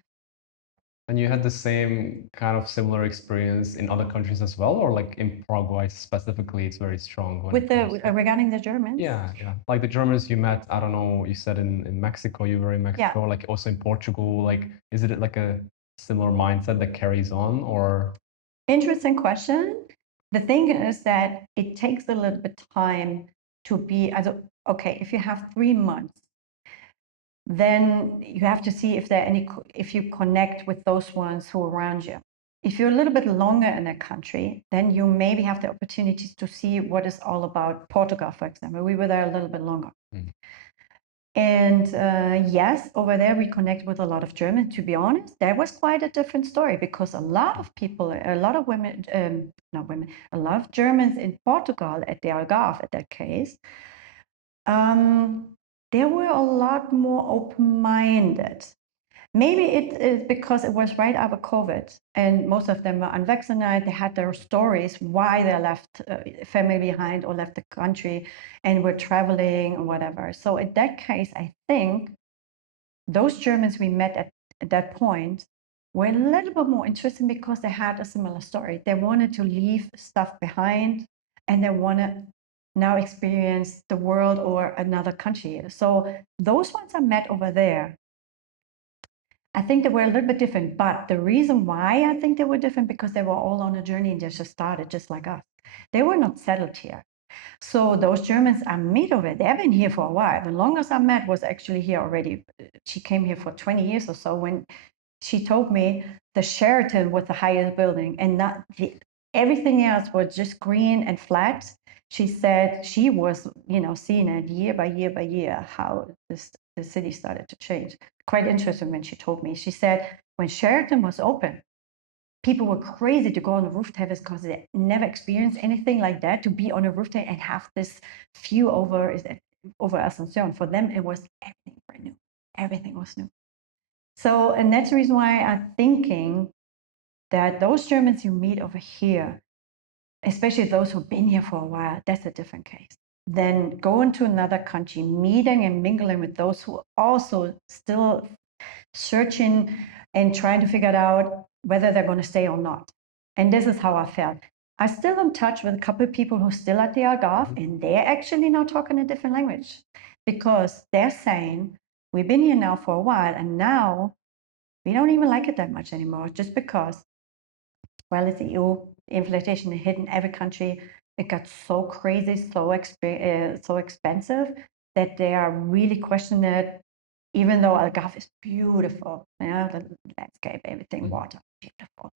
And you had the same kind of similar experience in other countries as well, or like in Paraguay specifically, it's very strong when With regarding the Germans? Yeah. Like the Germans you met, I don't know, you said in Mexico, you were in Mexico, like also in Portugal, like is it like a similar mindset that carries on, or? Interesting question. The thing is that it takes a little bit time to be, okay, if you have 3 months, then you have to see if there are any, if you connect with those ones who are around you. If you're a little bit longer in a country, then you maybe have the opportunities to see what it's all about. Portugal, for example, we were there a little bit longer. And yes, over there we connect with a lot of Germans. To be honest, that was quite a different story, because a lot of people, a lot of women, not women, a lot of Germans in Portugal at the Algarve, at that case, they were a lot more open-minded. Maybe it is because it was right after COVID, and most of them were unvaccinated. They had their stories why they left family behind or left the country and were traveling or whatever. So in that case, I think those Germans we met at that point were a little bit more interesting because they had a similar story. They wanted to leave stuff behind, and they want to now experience the world or another country. So those ones I met over there, I think they were a little bit different. But the reason why I think they were different, because they were all on a journey and they just started just like us. They were not settled here. So those Germans I meet over, they've been here for a while. The longest I met was actually here already. She came here for 20 years or so. When she told me the Sheraton was the highest building and not everything else was just green and flat. She said she was, you know, seeing it year by year by year, how the city started to change. Quite interesting when she told me. She said when Sheraton was open, people were crazy to go on the roof terrace because they never experienced anything like that, to be on a roof terrace and have this view over Asunción. For them, it was everything brand new. Everything was new. So, and that's the reason why I'm thinking that those Germans you meet over here, especially those who've been here for a while, that's a different case. Then going to another country, meeting and mingling with those who also still searching and trying to figure out whether they're going to stay or not. And this is how I felt. I'm still in touch with a couple of people who are still at the Algarve, and they're actually now talking a different language because they're saying, we've been here now for a while, and now we don't even like it that much anymore, just because, well, it's EU, inflation hit in every country. It got so crazy, so expensive that they are really questioning it, even though Algarve is beautiful, the landscape, everything, water, beautiful.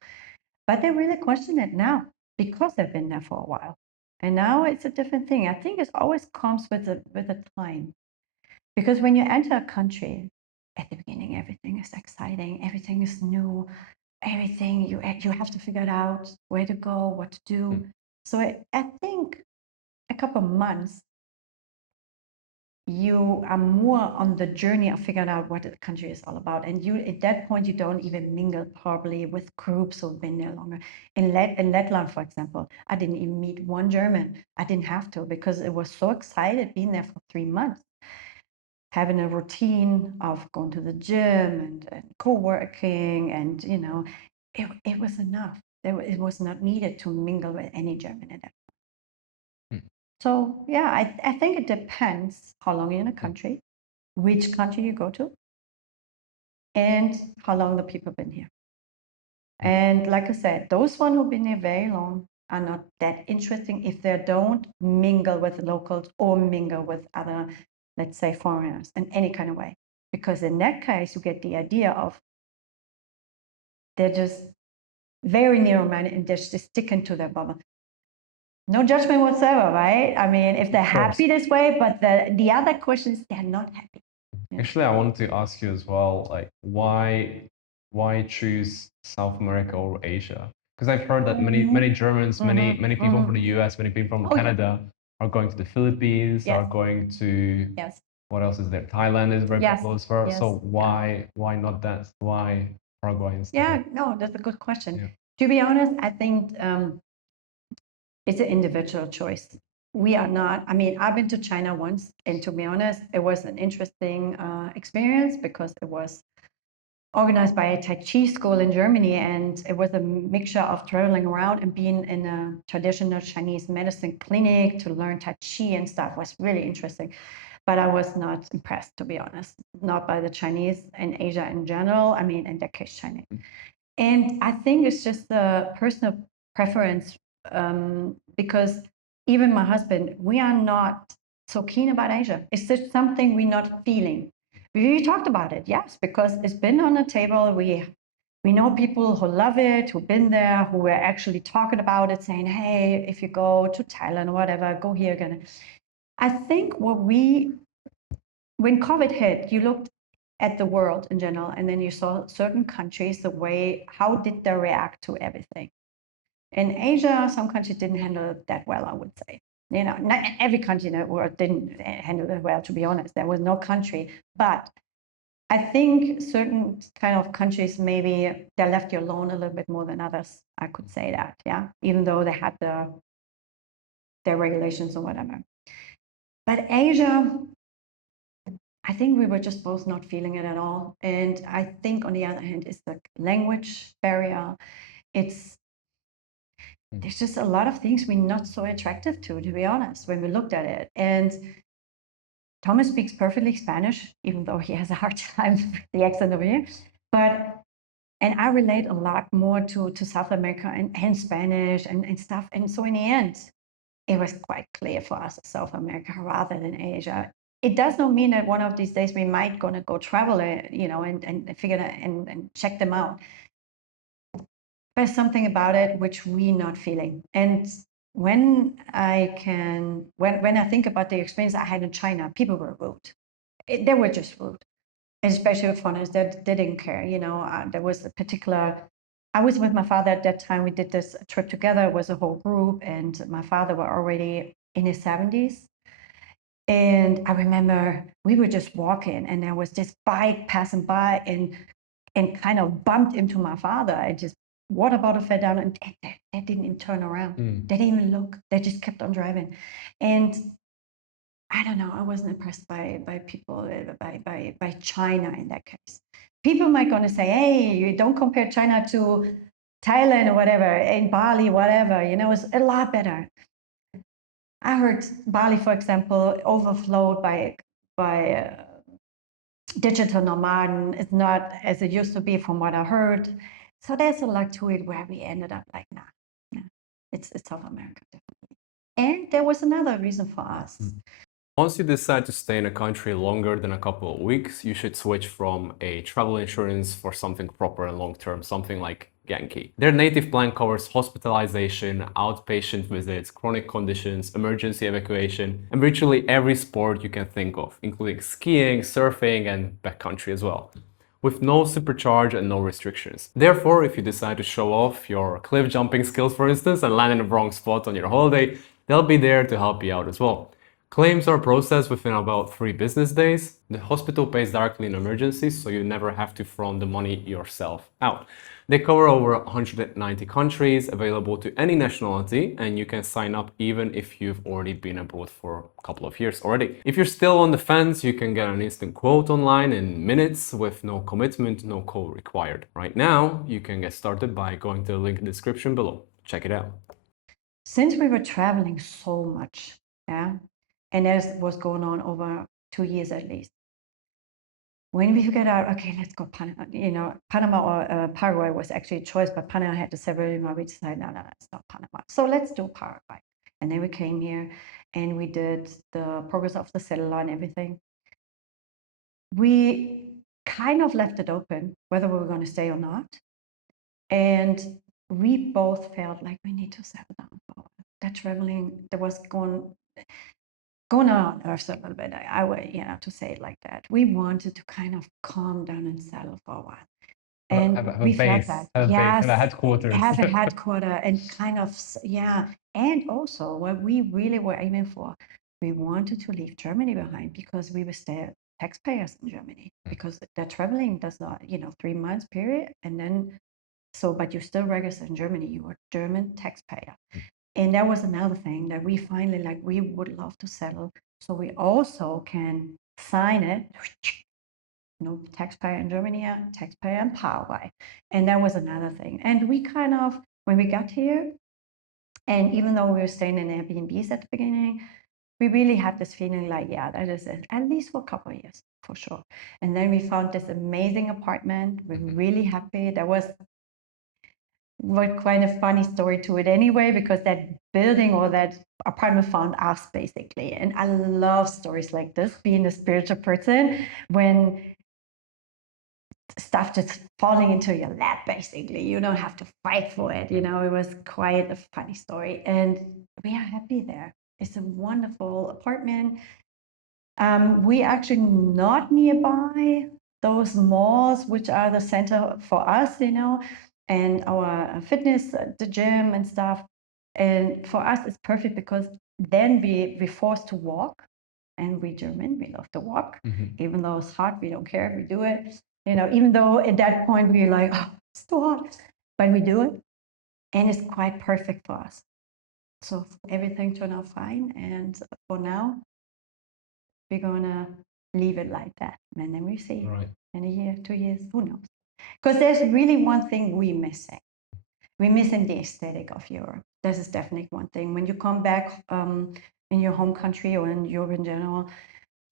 But they really question it now because they've been there for a while. And now it's a different thing. I think it always comes with a time. Because when you enter a country, at the beginning, everything is exciting, everything is new, everything you have to figure it out, where to go, what to do. So I think a couple of months, you are more on the journey of figuring out what the country is all about. And you, at that point, you don't even mingle probably with groups who've been there longer. In Letland, for example, I didn't even meet one German. I didn't have to because it was so excited being there for 3 months. Having a routine of going to the gym and co-working and, it was enough. It was not needed to mingle with any German at that. So yeah, I think it depends how long you're in a country, which country you go to, and how long the people have been here. And like I said, those one who've been here very long are not that interesting if they don't mingle with locals or mingle with other, let's say, foreigners in any kind of way. Because in that case, you get the idea of they're just very narrow-minded and they're just sticking to their bubble. No judgment whatsoever, right? I mean, if they're happy this way, but the other question is they're not happy. Actually, I wanted to ask you as well, like why choose South America or Asia? Because I've heard that many Germans, many people from the US, many people from Canada are going to the Philippines, are going to what else is there? Thailand is very popular as well. So why not that? Why Paraguay instead? Yeah, no, that's a good question. To be honest, I think it's an individual choice. We are not, I mean, I've been to China once, and to be honest, it was an interesting experience because it was organized by a Tai Chi school in Germany, and it was a mixture of traveling around and being in a traditional Chinese medicine clinic to learn Tai Chi and stuff. It was really interesting. But I was not impressed, to be honest, not by the Chinese and Asia in general. I mean, in that case, China. And I think it's just a personal preference because even my husband, we are not so keen about Asia. It's just something we're not feeling. We talked about it, yes, because it's been on the table. We know people who love it, who've been there, who were actually talking about it, saying, hey, if you go to Thailand or whatever, go here again. I think when COVID hit, you looked at the world in general, and then you saw certain countries, the way, how did they react to everything? In Asia, some countries didn't handle it that well, I would say. Not every country in the world didn't handle it well, to be honest. There was no country, but I think certain kind of countries, maybe they left you alone a little bit more than others. I could say that, yeah, even though they had their regulations or whatever. But Asia, I think we were just both not feeling it at all. And I think on the other hand, it's the language barrier. There's just a lot of things we're not so attractive to be honest, when we looked at it. And Thomas speaks perfectly Spanish, even though he has a hard time with the accent over here. And I relate a lot more to South America and Spanish and stuff. And so in the end, it was quite clear for us, South America rather than Asia. It does not mean that one of these days we might gonna go travel, and figure that and check them out. There's something about it which we're not feeling. And when I think about the experience I had in China, people were rude. They were just rude, especially with foreigners. They didn't care. There was a particular. I was with my father at that time. We did this trip together. It was a whole group, and my father were already in his 70s. And I remember we were just walking, and there was this bike passing by, and kind of bumped into my father. I just water bottle fell down, and they didn't even turn around. They didn't even look. They just kept on driving. And I don't know. I wasn't impressed by people, by China in that case. people might going to say, hey, you don't compare China to Thailand or whatever, in Bali, whatever, you know, it's a lot better. I heard Bali, for example, overflowed by digital nomad. It's not as it used to be from what I heard. So there's a lot to it where we ended up like, nah, nah. It's South America, definitely. And there was another reason for us. Once you decide to stay in a country longer than a couple of weeks, you should switch from a travel insurance for something proper and long-term, something like Yankee. Their native plan covers hospitalization, outpatient visits, chronic conditions, emergency evacuation, and virtually every sport you can think of, including skiing, surfing, and backcountry as well, with no supercharge and no restrictions. Therefore, if you decide to show off your cliff jumping skills, for instance, and land in the wrong spot on your holiday, they'll be there to help you out as well. Claims are processed within about 3 business days. The hospital pays directly in emergencies, so you never have to front the money yourself out. They cover over 190 countries, available to any nationality, and you can sign up even if you've already been abroad for a couple of years already. If you're still on the fence, you can get an instant quote online in minutes with no commitment, no call required. Right now, you can get started by going to the link in the description below. Check it out. Since we were traveling so much, yeah, and that was going on over 2 years at least. When we figured out, okay, let's go Panama, you know, Panama or Paraguay was actually a choice, but Panama had the several, we decided, no, it's not Panama. So let's do Paraguay. And then we came here and we did the progress of the satellite and everything. We kind of left it open, whether we were going to stay or not. And we both felt like we need to settle down. That traveling, that was going on our nerves a little bit, I would, you know, to say it like that. We wanted to kind of calm down and settle for a while. And have a we base, felt that. have a base, Yes, have a headquarters. have a headquarter and kind of, yeah. And also what we really were aiming for, we wanted to leave Germany behind because we were still taxpayers in Germany, because the traveling does not, you know, 3 months period. And then, so, but you're still registered in Germany, you are German taxpayer. And that was another thing that we finally, like, we would love to settle. So we also can sign it, no taxpayer in Germany, taxpayer in Paraguay. And that was another thing. And we kind of, when we got here, and even though we were staying in Airbnbs at the beginning, we really had this feeling like, yeah, that is it, at least for a couple of years, for sure. And then we found this amazing apartment. We're really happy. That was quite a funny story to it anyway, because that building or that apartment found us basically. And I love stories like this, being a spiritual person, when stuff just falling into your lap, basically. You don't have to fight for it. You know, it was quite a funny story. And we are happy there. It's a wonderful apartment. We actually not nearby those malls, which are the center for us, you know, and our fitness, the gym and stuff. And for us, it's perfect because then we're forced to walk. And we German, we love to walk. Even though it's hot, we don't care, we do it. You know, even though at that point we're like, oh, it's too hot, but we do it. And it's quite perfect for us. So everything turned out fine. And for now, we're gonna leave it like that. And then we see in a year, 2 years, who knows? Because there's really one thing we're missing. We're missing the aesthetic of Europe. This is definitely one thing. When you come back in your home country or in Europe in general,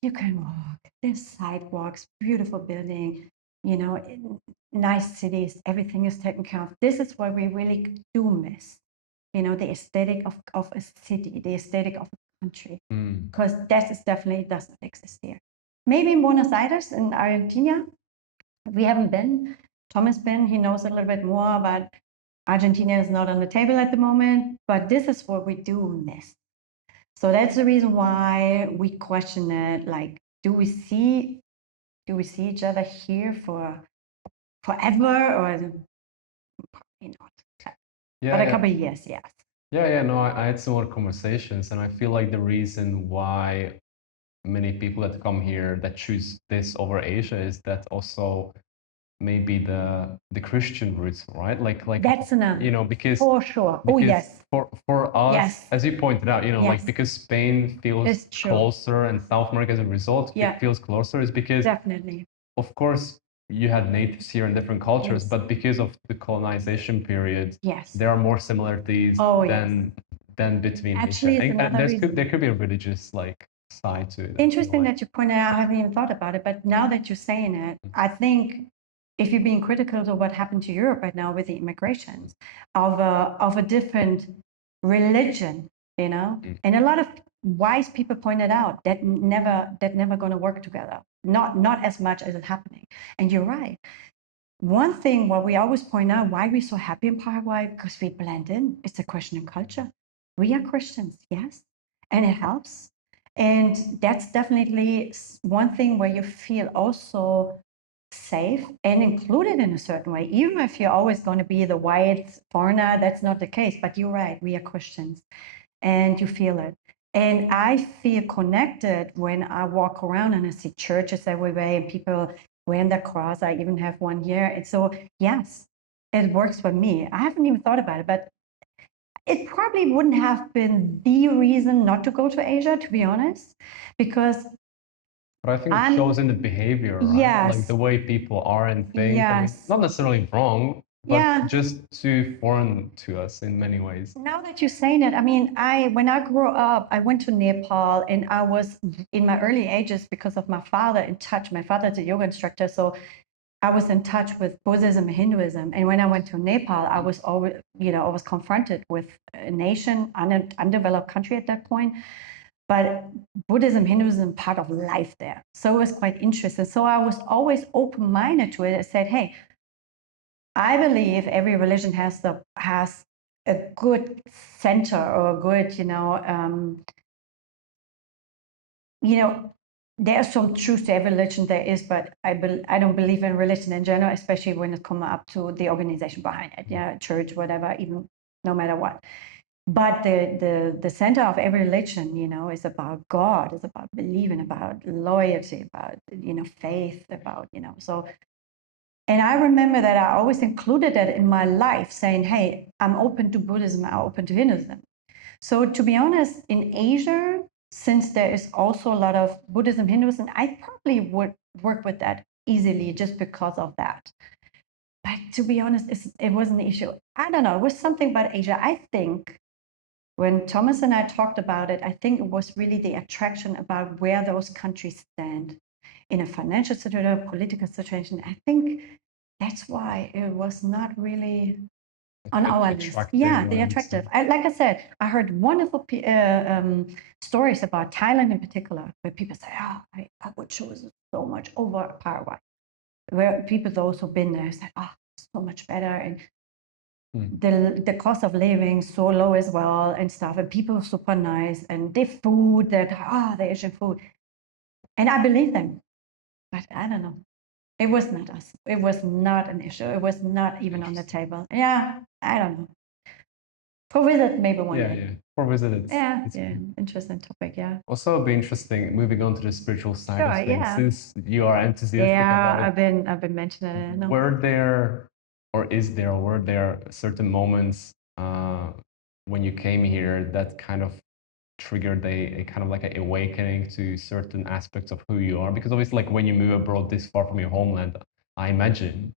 you can walk. There's sidewalks, beautiful building, you know, nice cities, everything is taken care of. This is what we really do miss. You know, the aesthetic of a city, the aesthetic of a country, because that is definitely does not exist here. Maybe in Buenos Aires in Argentina, we haven't been. Thomas been, he knows a little bit more, but Argentina is not on the table at the moment, but this is what we do miss. So that's the reason why we question it. Like, do we see each other here for forever, or probably not? Yeah, but a couple of years, yes. Yeah, no, I had similar conversations, and I feel like the reason why many people that come here that choose this over Asia is that also maybe the Christian roots, right? Like That's another, you know, because for sure. Oh, yes. For us, Yes. as you pointed out, you know, like Yes. because Spain feels It's true. closer and South America as a result, Yeah. it feels closer, is because Definitely. of course you had natives here in different cultures, Yes. but because of the colonization period, Yes. there are more similarities Oh, yes. than between Actually, Asia. it's And another reason. there could be a religious like side to it. Interesting that you pointed out. I haven't even thought about it, but now that you're saying it, I think if you're being critical of what happened to Europe right now with the immigrations of a different religion, you know, and a lot of wise people pointed out that never going to work together. Not as much as it's happening. And you're right. One thing what we always point out why we're so happy in Paraguay because we blend in. It's a question of culture. We are Christians, yes, and it helps. And that's definitely one thing where you feel also safe and included in a certain way. Even if you're always going to be the white foreigner, that's not the case. But you're right, we are Christians and you feel it. And I feel connected when I walk around and I see churches everywhere and people wearing the cross. I even have one here. And so, yes, it works for me. I haven't even thought about it, but it probably wouldn't have been the reason not to go to Asia, to be honest, because But I think it shows in the behavior, right? Yes. Like the way people are and think. I mean, Yes. not necessarily wrong, but Yeah. just too foreign to us in many ways. Now that you're saying it, I mean, when I grew up, I went to Nepal and I was in my early ages because of my father in touch. My father's a yoga instructor, so I was in touch with Buddhism and Hinduism. And when I went to Nepal, I was always, I was confronted with a nation, undeveloped country at that point. But Buddhism, Hinduism, part of life there. So it was quite interesting. So I was always open-minded to it. I said, hey, I believe every religion has a good center or a good, there's some truth to every religion there is, but I don't believe in religion in general, especially when it comes up to the organization behind it, church, whatever, even no matter what. But the center of every religion, is about God, is about believing, about loyalty, about, faith, about, so. And I remember that I always included that in my life, saying, hey, I'm open to Buddhism, I'm open to Hinduism. So to be honest, in Asia, since there is also a lot of Buddhism, Hinduism, I probably would work with that easily just because of that. But to be honest, it wasn't an issue. I don't know, it was something about Asia. I think when Thomas and I talked about it, I think it was really the attraction about where those countries stand in a financial situation, political situation. I think that's why it was not really on our list. Yeah, the attractive. Like I said, I heard wonderful stories about Thailand in particular, where people say, oh, I would choose so much over Paraguay. Where people, those who've been there, said, oh, so much better. And the cost of living so low as well and stuff. And people are super nice. And the food, the Asian food. And I believe them. But I don't know. It was not us. It was not an issue. It was not even on the table. Yeah, I don't know. For visit, maybe one day. Yeah. For visit, it's interesting topic. Yeah. Also, it'd be interesting moving on to the spiritual side of things. Yeah. Since you are enthusiastic about it. I've been mentioning it. Were there certain moments when you came here that kind of triggered a kind of like an awakening to certain aspects of who you are? Because obviously, like when you move abroad this far from your homeland, I imagine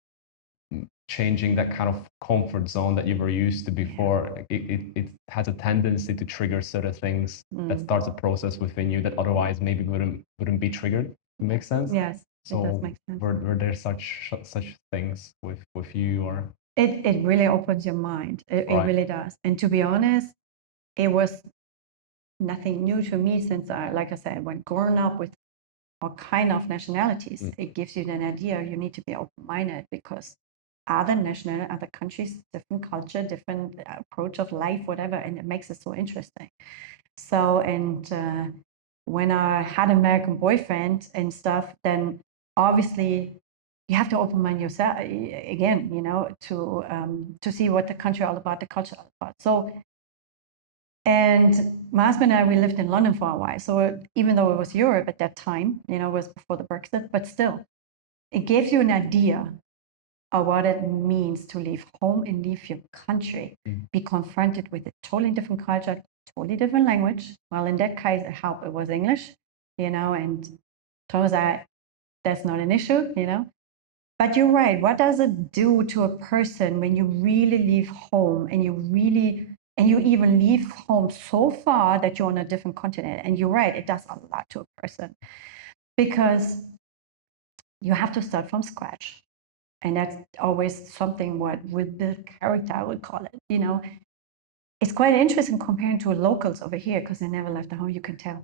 changing that kind of comfort zone that you were used to before, it has a tendency to trigger certain things that starts a process within you that otherwise maybe wouldn't be triggered. It makes sense? Yes, so it does make sense. Were there such things with you, or? It really opens your mind. It really does. And to be honest, it was nothing new to me since like I said, when growing up with all kind of nationalities, it gives you an idea. You need to be open-minded because other countries, different culture, different approach of life, whatever, and it makes it so interesting. So, and when I had an American boyfriend and stuff, then obviously you have to open mind yourself again, to see what the country all about, the culture all about. So, and my husband and I, we lived in London for a while. So even though it was Europe at that time, it was before the Brexit, but still, it gives you an idea of what it means to leave home and leave your country, be confronted with a totally different culture, totally different language. Well, in that case, it helped. It was English, and Thomas, that's not an issue, But you're right. What does it do to a person when you really leave home and you even leave home so far that you're on a different continent? And you're right, it does a lot to a person because you have to start from scratch. And that's always something what with the character, I would call it, It's quite interesting comparing to locals over here because they never left the home, you can tell.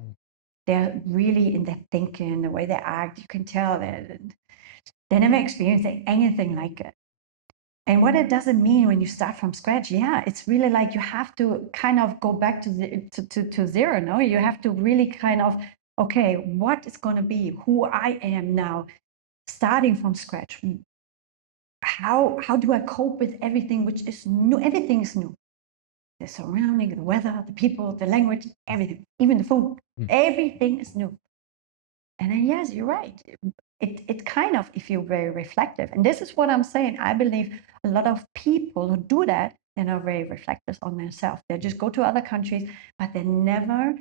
They're really in their thinking, the way they act, you can tell that they never experienced anything like it. And what it doesn't mean when you start from scratch, yeah, it's really like you have to kind of go back to zero, no? You have to really kind of, okay, what is going to be who I am now, starting from scratch? How do I cope with everything which is new? Everything is new. The surrounding, the weather, the people, the language, everything, even the food, everything is new. And then, yes, you're right. It kind of, if you're very reflective, and this is what I'm saying, I believe a lot of people who do that, they're not very reflective on themselves. They just go to other countries, but they never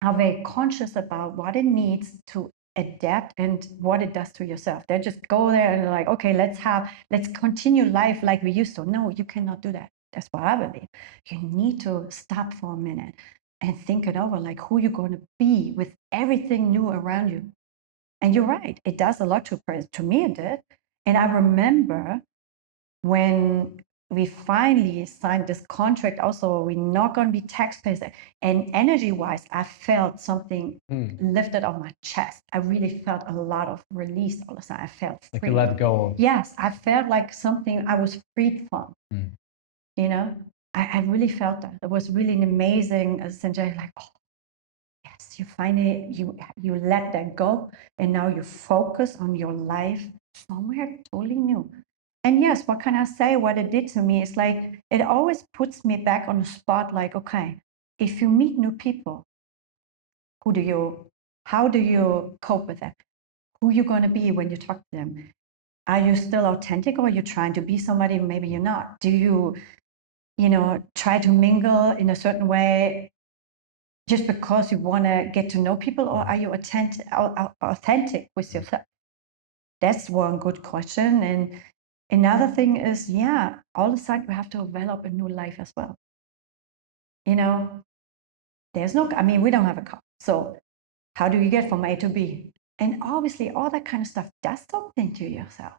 are very conscious about what it needs to adapt and what it does to yourself. They just go there and they're like, okay, let's continue life like we used to. No, you cannot do that. That's what I believe. You need to stop for a minute and think it over, like who you're going to be with everything new around you. And you're right, it does a lot to me, it did. And I remember when we finally signed this contract, also we're not going to be taxpayers. And energy-wise, I felt something lifted off my chest. I really felt a lot of release all of a sudden. I felt free. Like you let go. Yes, I felt like something I was freed from. I really felt that. It was really an amazing sensation, like, oh, yes, you finally, you let that go, and now you focus on your life somewhere totally new. And yes, what can I say? What it did to me is like, it always puts me back on the spot, like, okay, if you meet new people, how do you cope with that? Who are you going to be when you talk to them? Are you still authentic, or are you trying to be somebody maybe you're not? Do you, try to mingle in a certain way just because you want to get to know people, or are you authentic with yourself? That's one good question. And another thing is, yeah, all of a sudden you have to develop a new life as well. There's no, I mean, we don't have a car. So how do you get from A to B? And obviously all that kind of stuff does something to yourself.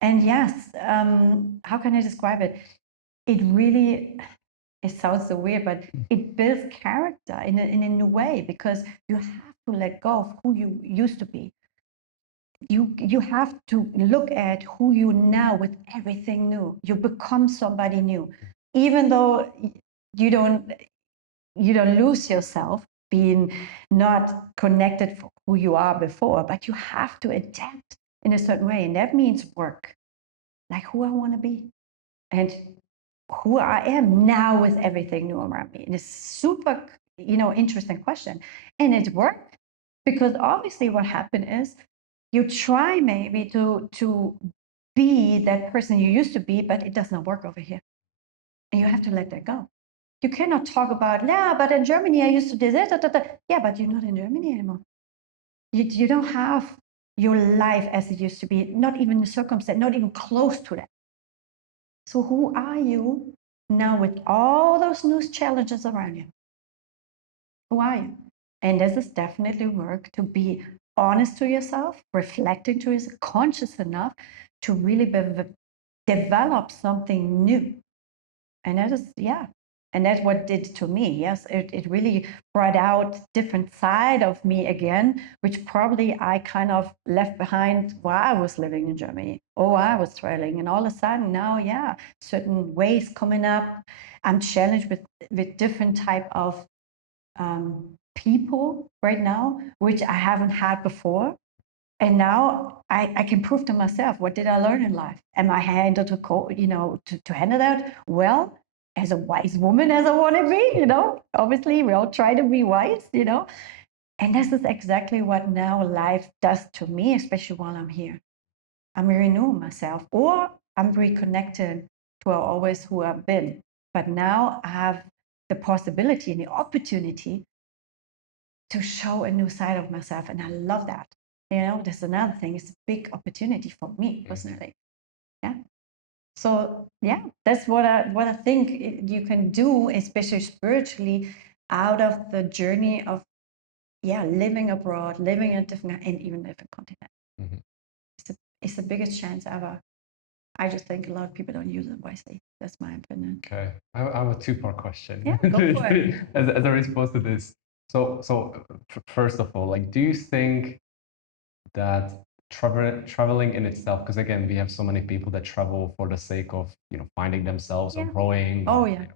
And yes, how can I describe it? It sounds so weird, but it builds character in a new way, because you have to let go of who you used to be. You have to look at who you now with everything new. You become somebody new, even though you don't lose yourself being not connected for who you are before, but you have to adapt in a certain way, and that means work, like who I want to be and who I am now with everything new around me. And it's super, interesting question. And it worked, because obviously what happened is you try maybe to be that person you used to be, but it does not work over here. And you have to let that go. You cannot talk about, yeah, but in Germany I used to do this. Yeah, but you're not in Germany anymore. You don't have your life as it used to be, not even the circumstance, not even close to that. So who are you now with all those new challenges around you? Who are you? And this is definitely work to be honest to yourself, reflecting to yourself, conscious enough to really develop something new. And that is, yeah. And that's what it did to me. Yes, it really brought out different side of me again, which probably I kind of left behind while I was living in Germany or while I was traveling. And all of a sudden now, yeah, certain ways coming up. I'm challenged with different type of people right now, which I haven't had before. And now I can prove to myself, what did I learn in life? Am I handled to handle that well, as a wise woman as I want to be? Obviously we all try to be wise, And this is exactly what now life does to me, especially while I'm here. I'm renewing myself, or I'm reconnected to always who I've been. But now I have the possibility and the opportunity to show a new side of myself, and I love that. That's another thing. It's a big opportunity for me personally. Yeah. So yeah, that's what I think you can do, especially spiritually, out of the journey of living abroad, living in a different and even different continent. It's the biggest chance ever. I just think a lot of people don't use it wisely. That's my opinion. Okay, I have a two-part question. Yeah, go for it. as a response to this. So first of all, like, do you think that traveling in itself, because again, we have so many people that travel for the sake of finding themselves or growing. Oh or, yeah.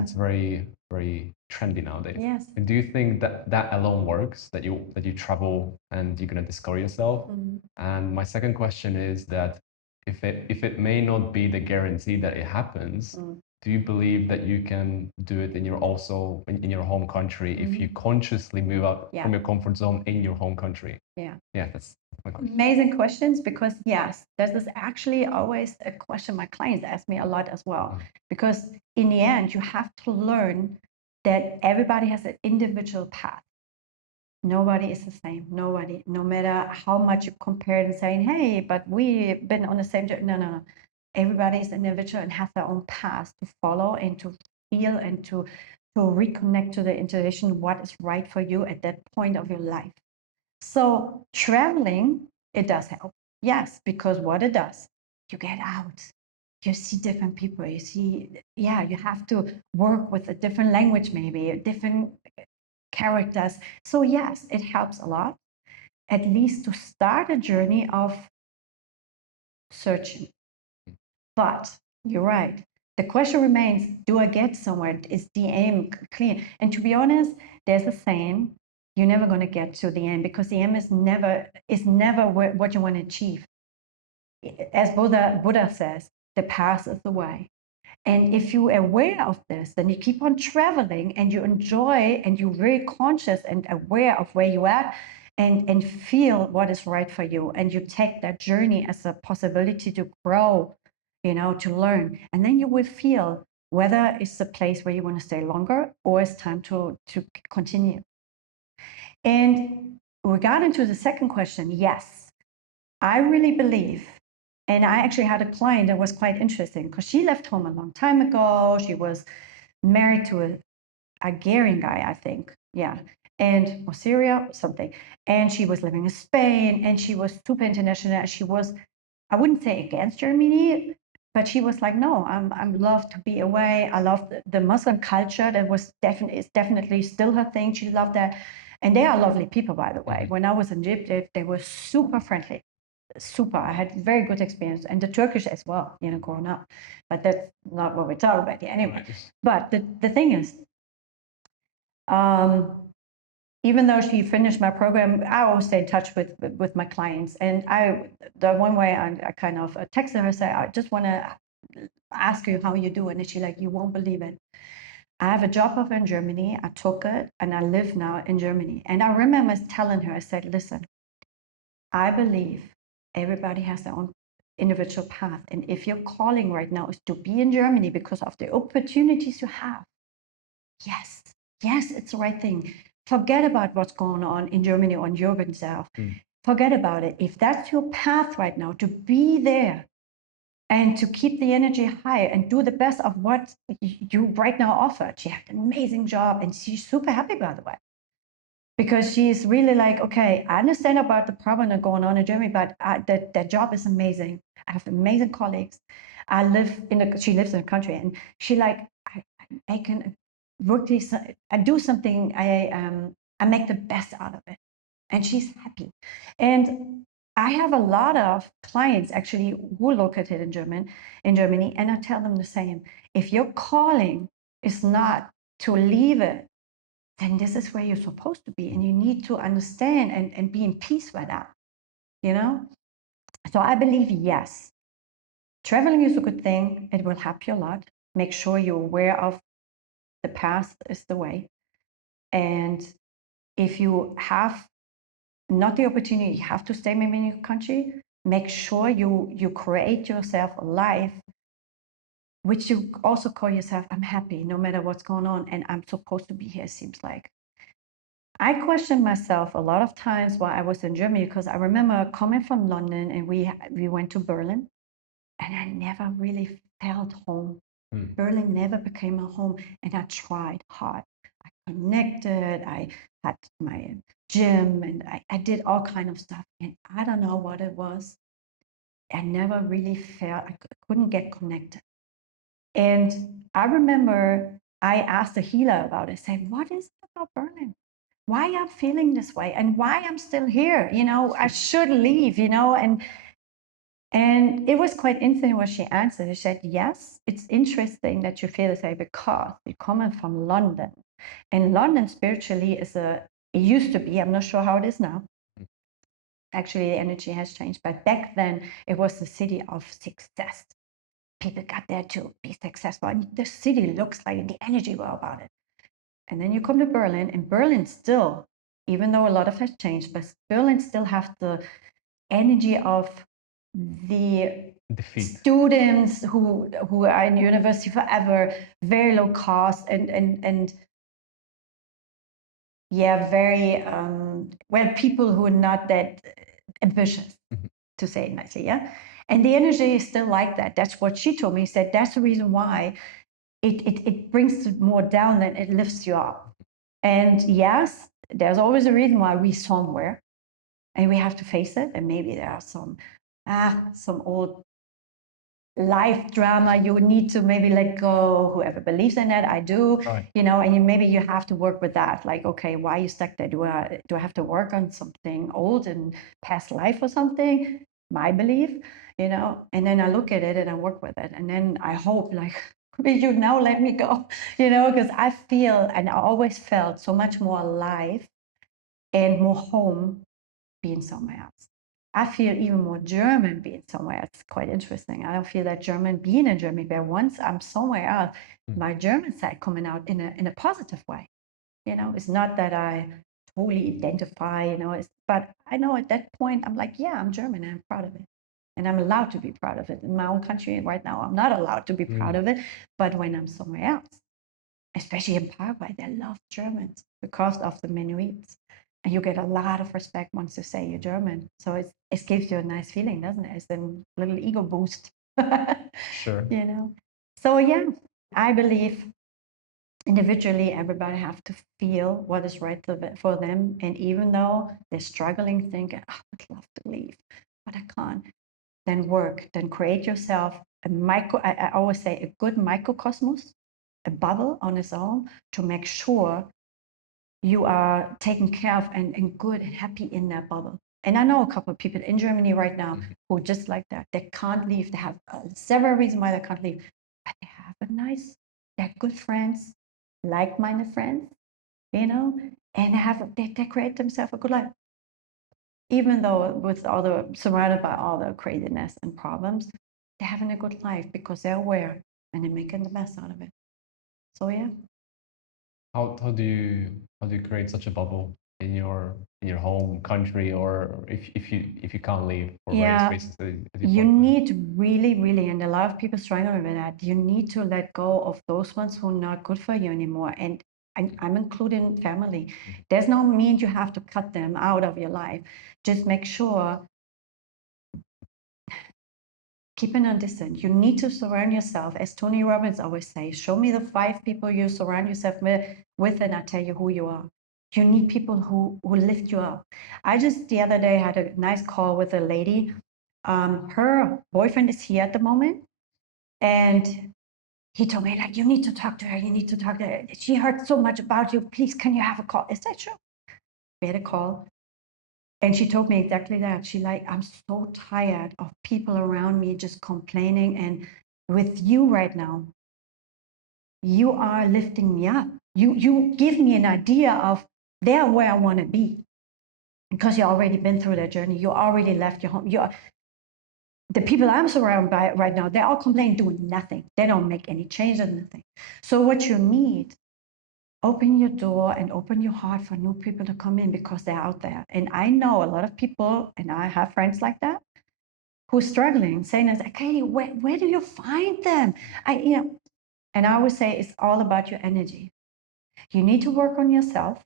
It's it's very very trendy nowadays. Yes. And do you think that that alone works? That you travel and you're gonna discover yourself? And my second question is that if it may not be the guarantee that it happens, do you believe that you can do it in your home country if you consciously move out from your comfort zone in your home country? Yeah, that's my question. Amazing questions, because yes, this is actually always a question my clients ask me a lot as well. Because in the end, you have to learn that everybody has an individual path. Nobody is the same. Nobody, no matter how much you compare and saying, hey, but we've been on the same journey. No. Everybody is individual and has their own path to follow and to feel and to reconnect to the intuition, what is right for you at that point of your life. So traveling, it does help. Yes, because what it does, you get out. You see different people. You see, you have to work with a different language, maybe different characters. So yes, it helps a lot, at least to start a journey of searching. But you're right. The question remains, do I get somewhere? Is the aim clear? And to be honest, there's a saying, you're never going to get to the end, because the aim is never what you want to achieve. As Buddha says, the path is the way. And if you're aware of this, then you keep on traveling and you enjoy and you're very conscious and aware of where you're at, and feel what is right for you. And you take that journey as a possibility to grow, to learn. And then you will feel whether it's a place where you want to stay longer or it's time to continue. And regarding to the second question, yes, I really believe. And I actually had a client that was quite interesting, because she left home a long time ago. She was married to a Hungarian guy, I think. Yeah. Or Syria or something. And she was living in Spain, and she was super international. She was, I wouldn't say against Germany, but she was like, no, I'm love to be away. I love the Muslim culture. That was definitely still her thing. She loved that. And they are lovely people, by the way. When I was in Egypt, they were super friendly. Super. I had very good experience, and the Turkish as well, growing up. But that's not what we're talking about here anyway. Right. But the thing is, even though she finished my program, I always stay in touch with my clients. And the one way I kind of texted her, say, I just want to ask you how you do. And she's like, you won't believe it. I have a job offer in Germany. I took it, and I live now in Germany. And I remember telling her, I said, listen, I believe everybody has their own individual path. And if your calling right now is to be in Germany because of the opportunities you have, yes, it's the right thing. Forget about what's going on in Germany or in Europe itself. Forget about it. If that's your path right now, to be there and to keep the energy high and do the best of what you right now offer. She had an amazing job, and she's super happy, by the way. Because she's really like, okay, I understand about the problem that's going on in Germany, but that job is amazing. I have amazing colleagues. She lives in the country, and she like, I can work this, I do something, I make the best out of it. And she's happy. And I have a lot of clients actually who are located in Germany, and I tell them the same. If your calling is not to leave it, then this is where you're supposed to be, and you need to understand and be in peace with that, So I believe, yes, traveling is a good thing. It will help you a lot. Make sure you're aware of the past is the way. And if you have not the opportunity, you have to stay maybe in your country, make sure you create yourself a life which you also call yourself, I'm happy no matter what's going on, and I'm supposed to be here, seems like. I questioned myself a lot of times while I was in Germany, because I remember coming from London and we went to Berlin, and I never really felt home. Berlin never became a home, and I tried hard. I connected, I had my gym, and I did all kind of stuff, and I don't know what it was. I never really felt, I couldn't get connected. And I remember I asked a healer about it, saying, what is it about Berlin? Why I'm feeling this way and why I'm still here? I should leave, and it was quite interesting what she answered. She said, yes, it's interesting that you feel this way because you're coming from London. And London spiritually it used to be, I'm not sure how it is now. Actually, the energy has changed. But back then, it was the city of success. People got there to be successful. And the city looks like the energy were about it. And then you come to Berlin, and Berlin still, even though a lot of has changed, but Berlin still have the energy of the Defeat. students who are in university forever, very low cost, and yeah, very well, people who are not that ambitious, to say it nicely, yeah. And the energy is still like that. That's what she told me. Said that's the reason why it brings it more down than it lifts you up. And yes, there's always a reason why we somewhere, and we have to face it. And maybe there are some old life drama you need to maybe let go. Whoever believes in that, I do. Right. And maybe you have to work with that. Like, okay, why are you stuck there? Do I have to work on something old and past life or something? My belief, And then I look at it and I work with it, and then I hope, like, will you now let me go? Because I feel, and I always felt so much more alive and more home being somewhere else. I feel even more German being somewhere else. It's quite interesting. I don't feel that German being in Germany, but once I'm somewhere else, my German side coming out in a positive way. It's not that I totally identify, but I know at that point I'm like, yeah, I'm German and I'm proud of it. And I'm allowed to be proud of it. In my own country right now, I'm not allowed to be proud of it. But when I'm somewhere else, especially in Paraguay, they love Germans because of the Mennonites. And you get a lot of respect once you say you're German. So it gives you a nice feeling, doesn't it? It's a little ego boost. Sure. So yeah, I believe individually everybody have to feel what is right for them. And even though they're struggling, thinking, I would love to leave, but I can't, then work, then create yourself I always say a good microcosmos, a bubble on its own, to make sure you are taken care of and good and happy in that bubble. And I know a couple of people in Germany right now who are just like that. They can't leave. They have several reasons why they can't leave. But they have they're good friends, like-minded friends, and they create themselves a good life. Even though surrounded by all the craziness and problems, they're having a good life because they're aware and they're making the best out of it. So yeah. How do you create such a bubble in your home country, or if you can't leave for various reasons? You need really, really, and a lot of people struggle with that. You need to let go of those ones who are not good for you anymore. And I'm including family. There's no mean you have to cut them out of your life. Just make sure, keeping a distance. You need to surround yourself, as Tony Robbins always says, show me the 5 people you surround yourself with, and I'll tell you who you are. You need people who lift you up. I just the other day had a nice call with a lady. Her boyfriend is here at the moment, and he told me, like, you need to talk to her. You need to talk to her. She heard so much about you. Please, can you have a call? Is that true? We had a call. And she told me exactly that. She like, I'm so tired of people around me just complaining. And with you right now, you are lifting me up. You give me an idea of there where I want to be, because you already been through that journey. You already left your home. The people I'm surrounded by right now, they're all complaining, doing nothing. They don't make any changes, nothing. So what you need, open your door and open your heart for new people to come in, because they're out there. And I know a lot of people, and I have friends like that, who are struggling, saying, Katy, where do you find them? And I always say, it's all about your energy. You need to work on yourself.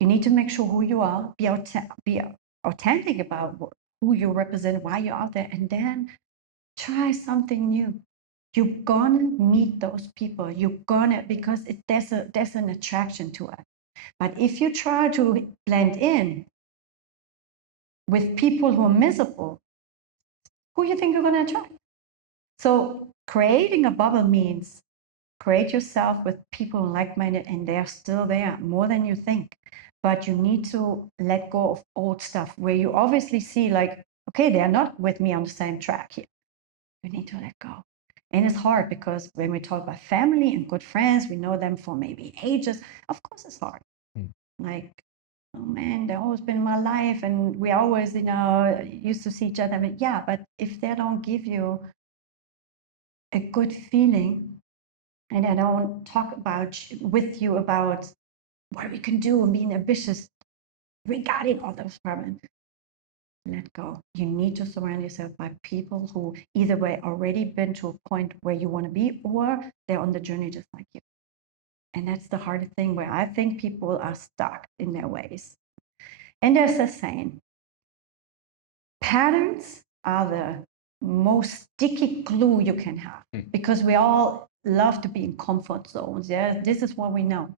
You need to make sure who you are, be authentic about who you represent, why you're out there, and then try something new. You're gonna meet those people. You're gonna, because there's an attraction to it. But if you try to blend in with people who are miserable, who you think you're gonna attract? So creating a bubble means create yourself with people like-minded, and they're still there more than you think. But you need to let go of old stuff where you obviously see like, okay, they're not with me on the same track here. You need to let go. And it's hard because when we talk about family and good friends, we know them for maybe ages. Of course it's hard. Like, oh man, they've always been in my life and we always, used to see each other. But yeah, but if they don't give you a good feeling, and I don't talk with you about what we can do and being ambitious regarding all those problems, let go. You need to surround yourself by people who either way already been to a point where you want to be, or they're on the journey just like you. And that's the hardest thing, where I think people are stuck in their ways. And there's a saying, patterns are the most sticky glue you can have, because we all love to be in comfort zones. Yeah, this is what we know.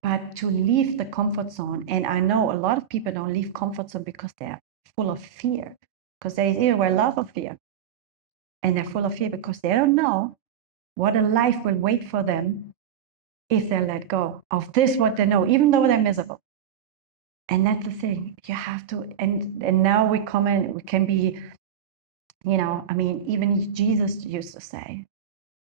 But to leave the comfort zone, and I know a lot of people don't leave comfort zone because they're full of fear, because they either love or fear. And they're full of fear because they don't know what a life will wait for them if they let go of this, what they know, even though they're miserable. And that's the thing. You have to, and now we can be, even Jesus used to say,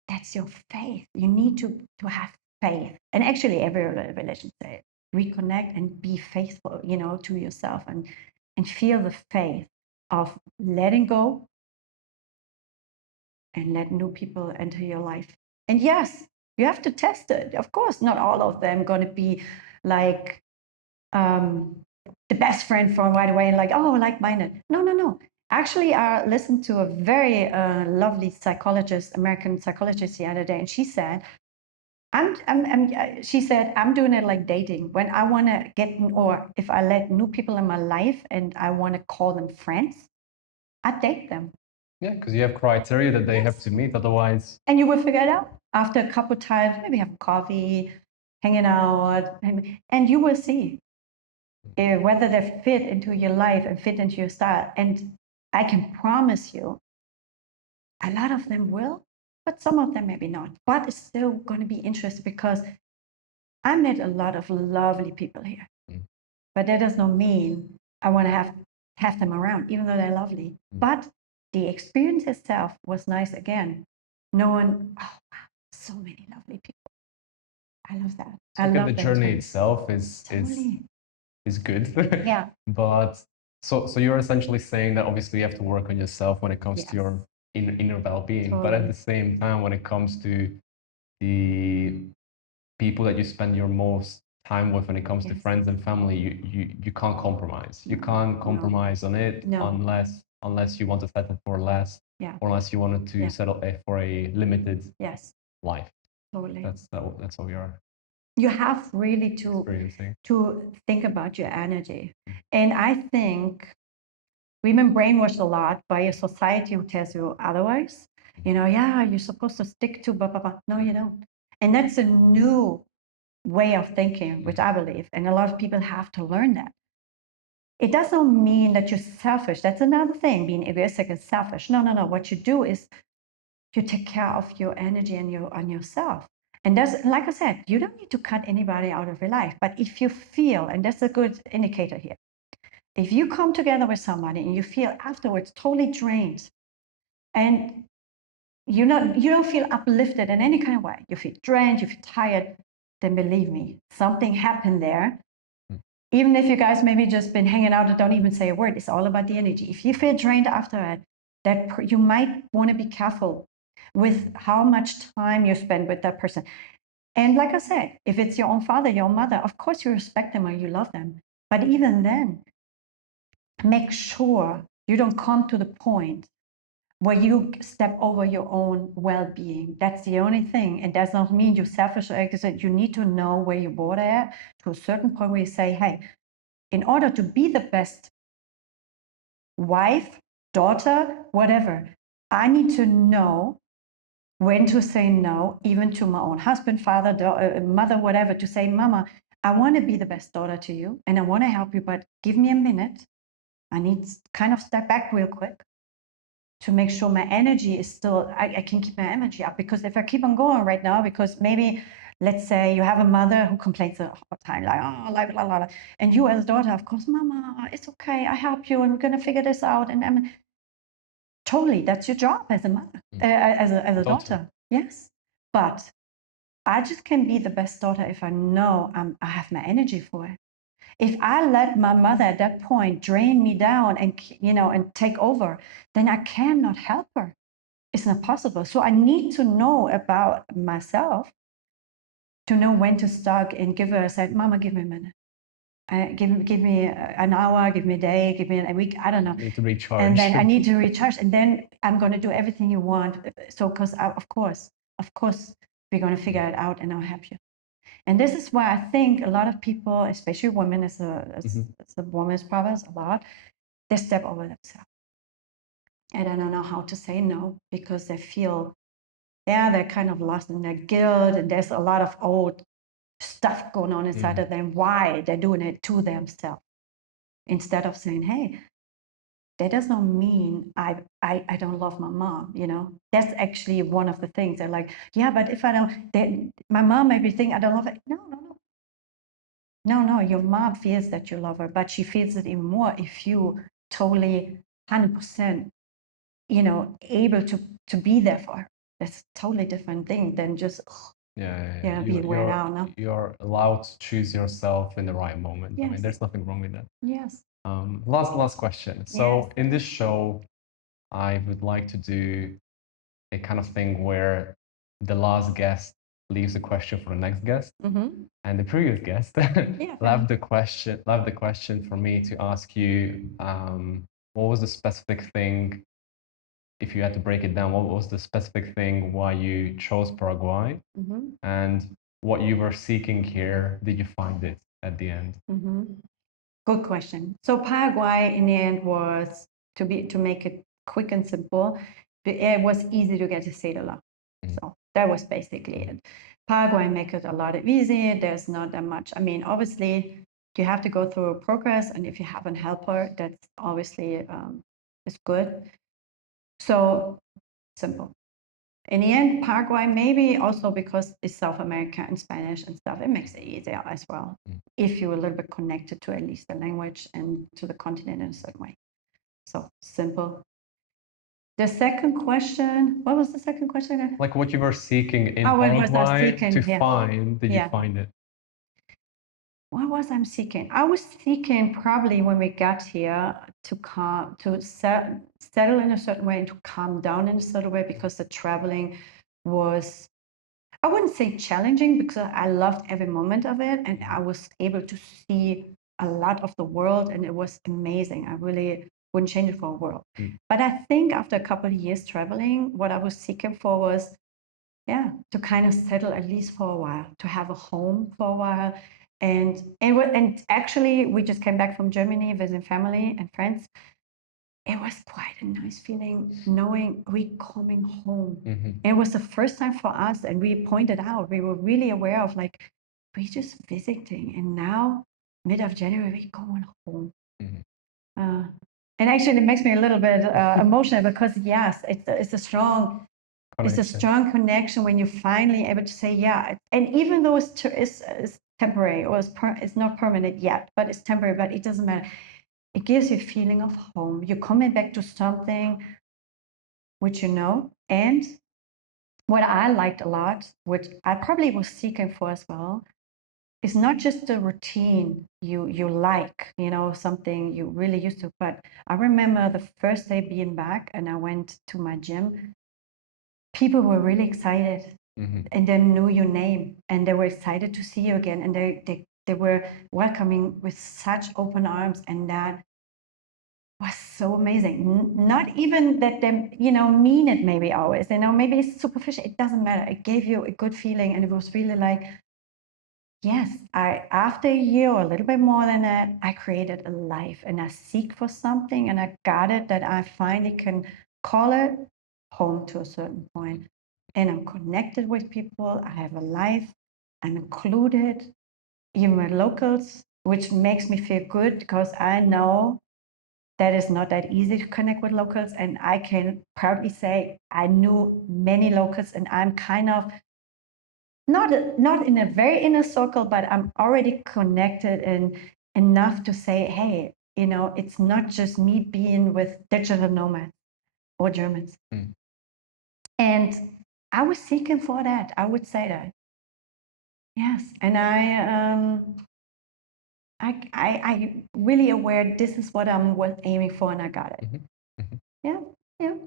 that's your faith. You need to have faith. And actually every religion says, reconnect and be faithful, to yourself, and feel the faith of letting go and let new people enter your life. And yes, you have to test it. Of course, not all of them going to be like the best friend from right away, like, oh, like-minded. No. Actually, I listened to a very lovely psychologist, American psychologist, the other day, and she said, she said, I'm doing it like dating. When I want to or if I let new people in my life and I want to call them friends, I date them. Yeah, because you have criteria that they have to meet, otherwise. And you will figure it out after a couple of times, maybe have coffee, hanging out, and you will see whether they fit into your life and fit into your style. And I can promise you, a lot of them will, but some of them maybe not. But it's still going to be interesting, because I met a lot of lovely people here. But that does not mean I want to have them around, even though they're lovely. But the experience itself was nice again. Knowing, oh wow, so many lovely people. I love that. So I love the that journey experience. itself Totally. is good. Yeah. But so you're essentially saying that obviously you have to work on yourself when it comes Yes. to your inner well-being. Totally. But at the same time, when it comes to the people that you spend your most time with, when it comes to Yes. friends and family, you can't compromise. You can't compromise on it unless you want to settle for less, Yeah. or unless you wanted to Yeah. settle for a limited Yes. life. Totally. That's what we are You have really experiencing. to think about your energy. And I think we've been brainwashed a lot by a society who tells you otherwise. Yeah, you're supposed to stick to blah, blah, blah. No, you don't. And that's a new way of thinking, which I believe. And a lot of people have to learn that. It doesn't mean that you're selfish. That's another thing, being egoistic and selfish. No. What you do is you take care of your energy and yourself. And that's, like I said, you don't need to cut anybody out of your life. But if you feel, and that's a good indicator here, if you come together with somebody and you feel afterwards totally drained, and you don't feel uplifted in any kind of way, you feel drained, you feel tired, then believe me, something happened there. Even if you guys maybe just been hanging out and don't even say a word, it's all about the energy. If you feel drained after it, you might want to be careful with how much time you spend with that person. And like I said, if it's your own father, your own mother, of course you respect them or you love them. But even then, make sure you don't come to the point where you step over your own well-being. That's the only thing. And does not mean you're selfish or arrogant. You need to know where your border at to a certain point where you say, hey, in order to be the best wife, daughter, whatever, I need to know when to say no, even to my own husband, father, mother, whatever, to say, Mama, I want to be the best daughter to you and I want to help you, but give me a minute. I need to kind of step back real quick to make sure my energy is still, I can keep my energy up. Because if I keep on going right now, because maybe, let's say you have a mother who complains all the time, like, oh, like, la, la, la. And you as a daughter, of course, Mama, it's okay, I help you and we're going to figure this out. And totally, that's your job as a mother, as a daughter. Yes. But I just can be the best daughter if I know I have my energy for it. If I let my mother at that point drain me down and, and take over, then I cannot help her. It's not possible. So I need to know about myself to know when to stop and give her a say, Mama, give me a minute. Give me an hour, give me a day, give me a week, I don't know. Need to recharge. And then I need to recharge. And then I'm going to do everything you want. So, because of course, we're going to figure it out and I'll help you. And this is why I think a lot of people, especially women, as a woman's problems a lot, they step over themselves. And I don't know how to say no because they feel, they're kind of lost in their guilt. And there's a lot of old stuff going on inside of them, why they're doing it to themselves. Instead of saying, hey, that does not mean I don't love my mom, That's actually one of the things. They're like, yeah, but if I don't, then my mom maybe think I don't love it. No, your mom feels that you love her, but she feels it even more if you totally 100%, able to be there for her. That's a totally different thing than just, being weird out. No? You're allowed to choose yourself in the right moment. Yes. I mean, there's nothing wrong with that. Yes. Last question. So in this show, I would like to do a kind of thing where the last guest leaves a question for the next guest, and the previous guest left the question for me to ask you, what was the specific thing, if you had to break it down, what was the specific thing why you chose Paraguay, and what you were seeking here? Did you find it at the end? Good question. So Paraguay in the end was, to make it quick and simple, it was easy to get to Cedula. So that was basically it. Paraguay make it a lot easier. There's not that much. I mean, obviously you have to go through a progress, and if you have a helper, that's obviously is good. So simple. In the end, Paraguay, maybe also because it's South America and Spanish and stuff, it makes it easier as well. If you're a little bit connected to at least the language and to the continent in a certain way. So simple. The second question, what was the second question again? Like what you were seeking in what was I Paraguay seeking? to find, did you find it? What was I seeking? I was seeking probably when we got here to settle in a certain way and to calm down in a certain way, because the traveling was, I wouldn't say challenging, because I loved every moment of it and I was able to see a lot of the world and it was amazing. I really wouldn't change it for a world. But I think after a couple of years traveling, what I was seeking for was, to kind of settle at least for a while, to have a home for a while. And actually, we just came back from Germany visiting family and friends. It was quite a nice feeling knowing we're coming home. It was the first time for us, and we pointed out, we were really aware of, like, we're just visiting, and now mid of January we're going home. And actually, it makes me a little bit emotional, because yes, it's a strong connection when you're finally able to say and even though it's temporary, or it's not permanent yet, but it's temporary, but it doesn't matter. It gives you a feeling of home. You're coming back to something which and what I liked a lot, which I probably was seeking for as well, is not just the routine you like, something you really used to, but I remember the first day being back and I went to my gym. People were really excited and they knew your name and they were excited to see you again, and they were welcoming with such open arms, and that was so amazing. Not even that they, mean it maybe always, maybe it's superficial. It doesn't matter. It gave you a good feeling. And it was really like, yes, after a year or a little bit more than that, I created a life and I seek for something and I got it that I finally can call it home to a certain point. And I'm connected with people. I have a life. I'm included, even with locals, which makes me feel good because I know that is not that easy to connect with locals. And I can proudly say I knew many locals and I'm kind of not in a very inner circle, but I'm already connected and enough to say, hey, it's not just me being with digital nomads or Germans. And I was seeking for that. I would say that. Yes. And I really aware this is what I'm aiming for, and I got it. Yeah,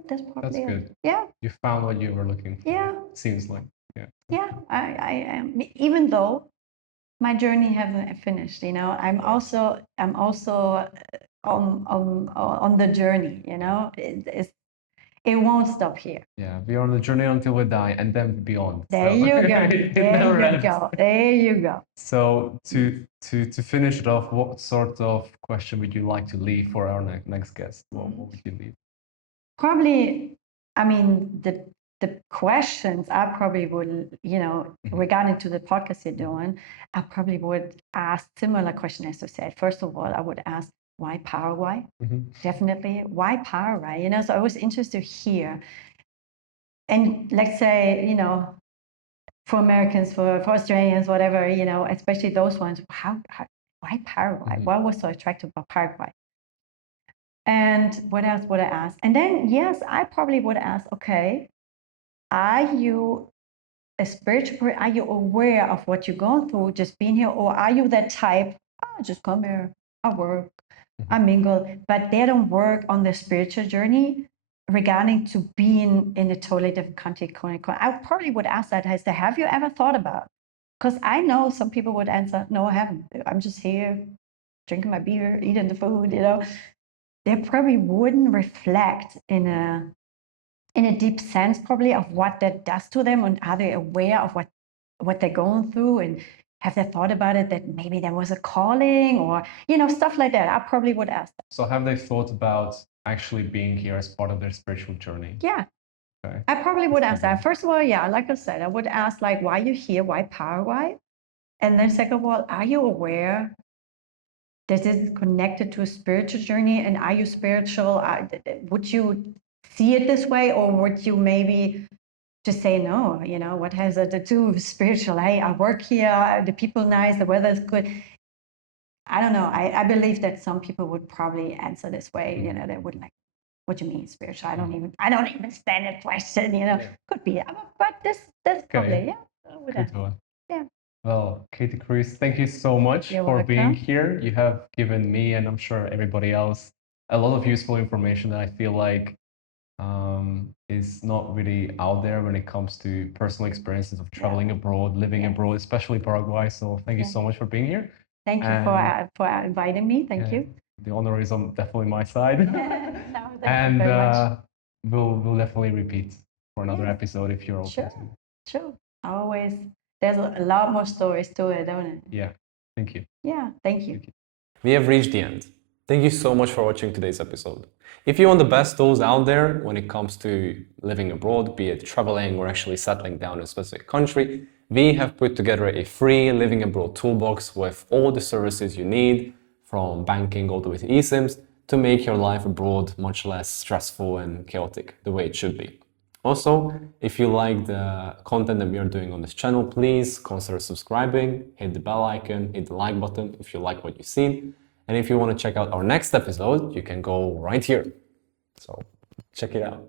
that's probably That's good. it. Yeah, You found what you were looking for. Yeah. Seems like. yeah. I am. Even though my journey hasn't finished, I'm also on the journey. It won't stop here. Yeah, we are on the journey until we die and then beyond. There So you go. it There never you ends. go. There you go. So to finish it off, what sort of question would you like to leave for our next guest? What would you leave? Probably, I mean, the questions I probably would, regarding to the podcast you're doing, I probably would ask similar question as you said. First of all, I would ask, why Paraguay? Definitely. Why Paraguay? So I was interested to hear. And let's say, for Americans, for Australians, whatever, especially those ones, why Paraguay? What was so attractive about Paraguay? And what else would I ask? And then, yes, I probably would ask, okay, are you a spiritual person? Are you aware of what you're going through just being here? Or are you that type, just come here, I work, I mingle, but they don't work on the spiritual journey regarding to being in a totally different country? I probably would ask that, I say, have you ever thought about? Because I know some people would answer, no, I haven't. I'm just here drinking my beer, eating the food, they probably wouldn't reflect in a deep sense probably of what that does to them, and are they aware of what they're going through, and have they thought about it, that maybe there was a calling or stuff like that. I probably would ask that. So have they thought about actually being here as part of their spiritual journey? Yeah. Okay. I probably would ask that. First of all, yeah, like I said, I would ask like, why are you here? Why Paraguay? And then second of all, are you aware that this is connected to a spiritual journey? And are you spiritual? Would you see it this way, or would you maybe just say no? What has it to do with spiritual? Hey, I work here, the people nice, the weather is good. I don't know. I believe that some people would probably answer this way. They would like, what do you mean spiritual? I don't even stand a question. Could be, but this probably, Good one. Yeah. Well, Katy Cruz, thank you so much for being here. You have given me, and I'm sure everybody else, a lot of useful information that I feel like is not really out there when it comes to personal experiences of traveling abroad, living abroad, especially Paraguay. So thank you so much for being here. Thank you for inviting me. Thank you. The honor is on definitely my side. No, and very much. we'll definitely repeat for another episode if you're open to. Sure. Always. There's a lot more stories to it, don't it? Yeah. Thank you. Yeah. Thank you. We have reached the end. Thank you so much for watching today's episode. If you want the best tools out there when it comes to living abroad, be it traveling or actually settling down in a specific country, we have put together a free living abroad toolbox with all the services you need, from banking all the way to eSIMs, to make your life abroad much less stressful and chaotic, the way it should be. Also, if you like the content that we are doing on this channel, please consider subscribing, hit the bell icon, hit the like button if you like what you've seen. And if you want to check out our next episode, you can go right here. So check it out.